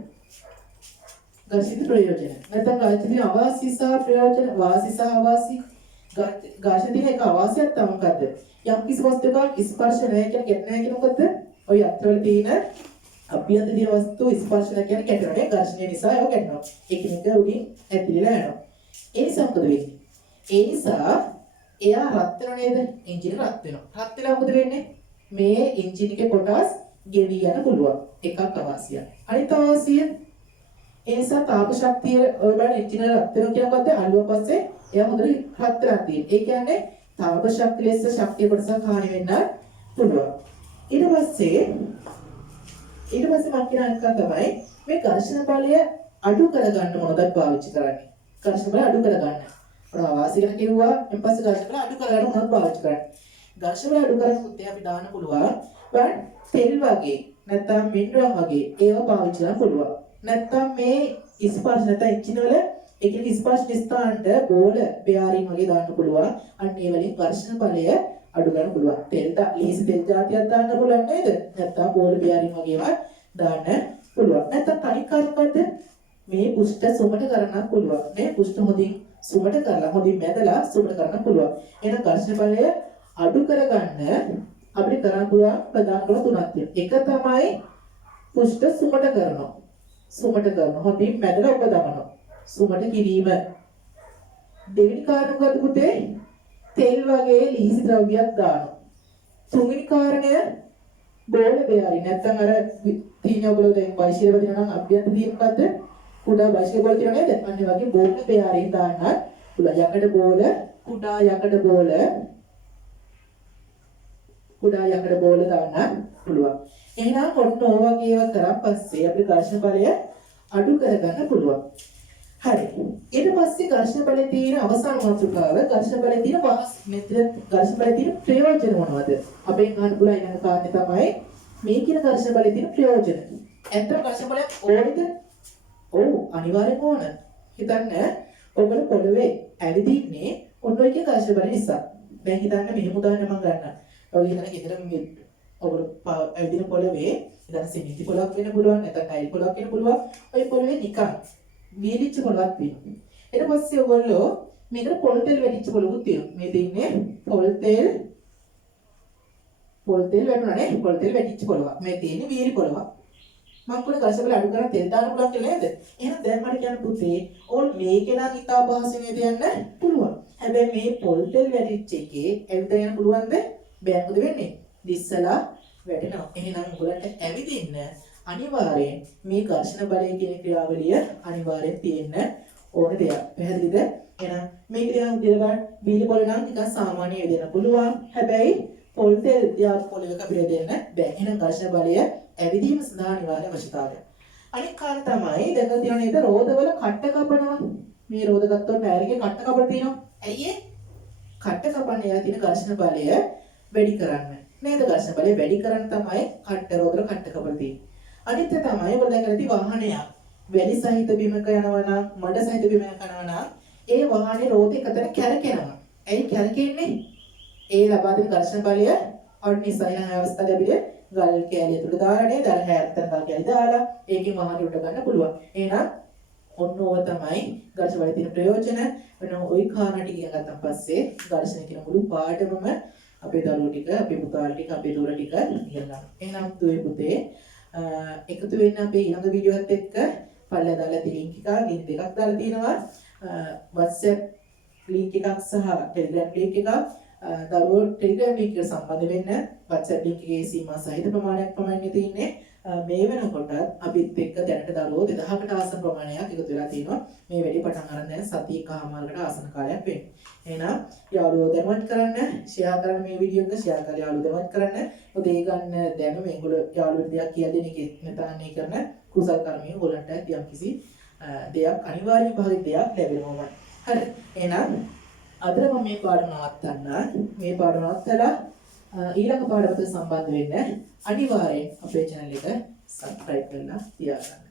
ඝර්ෂිත ප්‍රයෝජන. නැත්නම් ඝර්ෂණේ අවාසි සහ ප්‍රයෝජන, වාසි සහ අවාසි. ඝර්ෂණේ එක අවාසියක් තමයි මොකද්ද? යම් කිසි වස්තුවක ස්පර්ශ නැහැ කියන ගැට නැහැ කියන මොකද්ද? ඔය අත්වල තියෙන අභ්‍යන්තරීය වස්තු ස්පර්ශ නැහැ කියන ගැටනේ ඝර්ෂණය නිසා ඒක ගැටෙනවා. ඒකිනෙක උඩින් ඇතිරිලා යනවා. ඒ නිසා මොකද වෙන්නේ? ඒ නිසා එයා රත් වෙනව නේද? එන්ජින රත් වෙනවා. රත් වෙලා මොකද වෙන්නේ? මේ එන්ජින් එකේ කොටස් ගෙවි යන පුළුවන්. එකක් අවාසියක්. අනිත් අවාසිය ඒ නිසා තාප ශක්තිය ඔය බලන්න එන්ජින රත් වෙනවා කියන මොකද්ද? අලුව පස්සේ එයා හොඳට රත් වෙලා තියෙනවා. ඒ කියන්නේ තාප ශක්තිය ලෙස ශක්තිය කොටසක් හානි වෙන්න පුළුවන්. ඊට පස්සේ මම කියන එක තමයි මේ ඝර්ෂණ බලය අඩු කරගන්න මොනවද පාවිච්චි කරන්නේ? ඝර්ෂණ බලය අඩු කරගන්න. වාසිකන කිව්වා ඊපස්සේ ඝර්ෂණ බල අඩු කරගන්න මොනවද පාවිච්චි කරන්නේ? ඝර්ෂණ බල අඩු කරගන්න උත්තේ අපි දාන්න පුළුවන්. බන් තෙල් වගේ නැත්නම් මිනරල් වගේ ඒවා පාවිච්චි කරන්න පුළුවන්. නැත්නම් මේ ස්පර්ශ නැත්නම් එන්ජින් වල ඒ කියන්නේ ස්පර්ශ ස්ථානට බෝල බෙයාරින් වගේ දාන්න පුළුවන්. අන්න ඒ වලින් ඝර්ෂණ බලය අඩු කරන්න පුළුවන්. තෙල් ලීසි තෙල් జాතියක් දාන්න පුළුවන් නේද? නැත්නම් බෝල බෙයාරින් වගේ ඒවා දාන්න පුළුවන්. නැත්නම් තනි කාර්කද මේ පුෂ්ඨ සුමට කරන්න පුළුවන්. මේ පුෂ්ඨ හොඳින් සුමට කරලා හොඳින් මැදලා සුමට කරන්න පුළුවන්. එහෙනම් ඝර්ෂණ බලය අඩු කරගන්න අපිට කරන්න පුළුවන් ප්‍රධාන ක්‍රම තුනක් තියෙනවා. එක තමයි පුෂ්ඨ සුමට කරනවා. සුමට කරනවා. හොඳින් මැදලා ඔබ දමනවා. සුමට කිරීම. දෙවෙනි කාරණාව පුතේ තෙල් වගේ ලීසි ද්‍රව්‍යයක් දානවා. තුන්වෙනි කාරණය බෝල බෙයාරි නැත්නම් අර තීන බෝල දැන් වෛශීලව දිනනවා නම් අභ්‍යන්තරීය මොකද්ද? කුඩා වෛශීල බෝල තියෙනවා නේද? අන්න ඒ වගේ බෝල බෙයාරි දාන්න පුළුවන්. යකඩ බෝල, කුඩා යකඩ බෝල කුඩා යකඩ බෝල දාන්න පුළුවන්. එහෙනම් ඔන්න ඔය වගේ ඒවා කරන් පස්සේ අපේ ඝර්ෂණ බලය අඩු කරගන්න පුළුවන්. හරි. ඊට පස්සේ ඝර්ෂණ බලයේ තියෙන අවසාන මාතෘකාව ඝර්ෂණ බලයේ තියෙන මෙතන ඝර්ෂණ බලයේ තියෙන ප්‍රයෝජන මොනවද? අපෙන් ගන්න පුළුවන් ඊළඟ කාරණේ තමයි මේ කියන ඝර්ෂණ බලයේ තියෙන ප්‍රයෝජන. ඇත්තට ඝර්ෂණ බලයක් ඕනේද? ඔව් අනිවාර්යෙන්ම ඕන. හිතන්න ඔයගොල්ලෝ පොළවේ ඇවිදින්නේ ඔන්න ඔය කියන ඝර්ෂණ බලය නිසා. දැන් හිතන්න මෙහෙම උදාහරණයක් මම ගන්නම්. ඔයගොල්ලෝ හිතන ගෙදර ඔයගොල්ලෝ ඇවිදින පොළවේ ඉතින් සිමෙන්ති පොළවක් වෙන්න පුළුවන් නැත්නම් ටයිල් පොළවක් වෙන්න පුළුවන්. ඔය පොළවේ නිකන් වීලිච්ච පොළවක් තියෙනවා. ඊට පස්සේ ඔයගොල්ලෝ මේකට පොල් තෙල් වැටිච්ච පොළකුත් තියෙනවා. මේ දෙන්නේ පොල් තෙල් වැටුණානේ. පොල් තෙල් වැටිච්ච පොළවක්. මේ තියෙන්නේ වීලි පොළවක්. මම කොහේ ඝර්ෂණ බල අඩු කරලා තෙල් දාන්න පුළුවන් කියලා නේද? එහෙනම් දැන් මට කියන්න පුතේ ඕල් මේකේ නම් ඉතා පහසු නේද යන්න පුළුවන්. හැබැයි මේ පොල් තෙල් වැටිච්ච එකේ ඇවිදගෙන යන්න පුළුවන්ද? බෑ මොකද වෙන්නේ? දිස්සලා වැටෙනවා. එහෙනම් උගලන්ට ඇවිදින්න අනිවාර්යෙන් මේ ඝර්ෂණ බලය කියන ක්‍රියාවලිය අනිවාර්යෙන් තියෙන්න ඕන දෙයක්. පැහැදිලිද? එහෙනම් මේ ක්‍රියාව දිලබන් බීලි පොළ නම් ටිකක් සාමාන්‍ය වෙන්න පුළුවන්. හැබැයි පොල් තෙල් යා පොළවක අපිට දෙන්න බෑ. එහෙනම් ඝර්ෂණ බලය ඇවිදීම සඳහා අනිවාර්ය අවශ්‍යතාවය. අනිත් කාරණා තමයි දැකලා තියෙන නේද රෝදවල කට්ට කපනවා. මේ රෝද ගත්තොත් ටයර් එකේ කට්ට කපලා තියෙනවා. ඇයි ඒ? කට්ට කපන්න යා තියෙන ඝර්ෂණ බලය වැඩි කරන්න. නේද? ඝර්ෂණ බලය වැඩි කරන්න තමයි කට්ට රෝදවල කට්ට කපලා තියෙන්නේ. අනිත් තමයි ඔබ දැකලා තියෙන වාහනයක් වැලි සහිත බිමක යනවා නම් මඩ සහිත බිමක යනවා නම් ඒ වාහනේ රෝද එකතන කැරකෙනවා. ඇයි කැරකෙන්නේ? ඒ ලබා දෙන ඝර්ෂණ බලය අඩු නිසා යන අවස්ථාවේ අපිට ගල් කෑලි ඇතුළට දාලා නේද? අර හැත්තන ගල් කෑලි දාලා ඒකෙන් වාහනේ උඩ ගන්න පුළුවන්. එහෙනම් ඔන්න ඕව තමයි ඝර්ෂණ බලයේ තියෙන ප්‍රයෝජන. වෙන ওই කාරණා ටික ඉගෙන ගත්තන් පස්සේ ඝර්ෂණ කියන මුළු පාඩමම අපේ දරුවෝ ටික, අපේ පුතාලා ටික, අපේ දුවලා ටික ඉගෙන ගන්න. එහෙනම් දුවේ පුතේ එකතු වෙන්න අපේ ඊළඟ වීඩියෝ එකත් එක්ක පල්ලා දාලා තියෙන ලින්ක් එක ගෙන් දෙකක් දාලා තියෙනවා. WhatsApp ලින්ක් එකක් සහ Telegram ලින්ක් එකක්. දරුවෝ Telegram ලින්ක් එකට සම්බන්ධ වෙන්න WhatsApp ලින්ක් එකේ සීමා සහිත ප්‍රමාණයක් පමණයි තියෙන්නේ. මේ වෙනකොට අපිත් එක්ක දැනට දරුවෝ 2000කට ආසන්න ප්‍රමාණයක් එකතු වෙලා තියෙනවා. මේ වැඩි පටන් ගන්න දැන් සතියකමාරකට ආසන්න කාලයක් වෙන්නේ. එහෙනම් යාළුවෝ දැනුවත් කරන්න, ෂෙයා කරන්න මේ වීඩියෝ එක ෂෙයා කරලා යාළුවෝ දැනුවත් කරන්න. මොකද ඒ ගන්න දැනුම මේගොල්ලෝ යාළුවෝ දෙයක් කියලා දෙන එකේ මෙතනන්නේ කරන කුසල් කර්මයේ ඕලන්ට යම් කිසි දෙයක් අනිවාර්ය භාගික දෙයක් ලැබෙනවා. හරි. එහෙනම් අද මම මේ පාඩම නවත්තන්න. මේ පාඩම නවත්තලා ඊළඟ පාඩමට සම්බන්ධ වෙන්න අනිවාර්යෙන් අපේ channel එක subscribe කරලා තියාගන්න.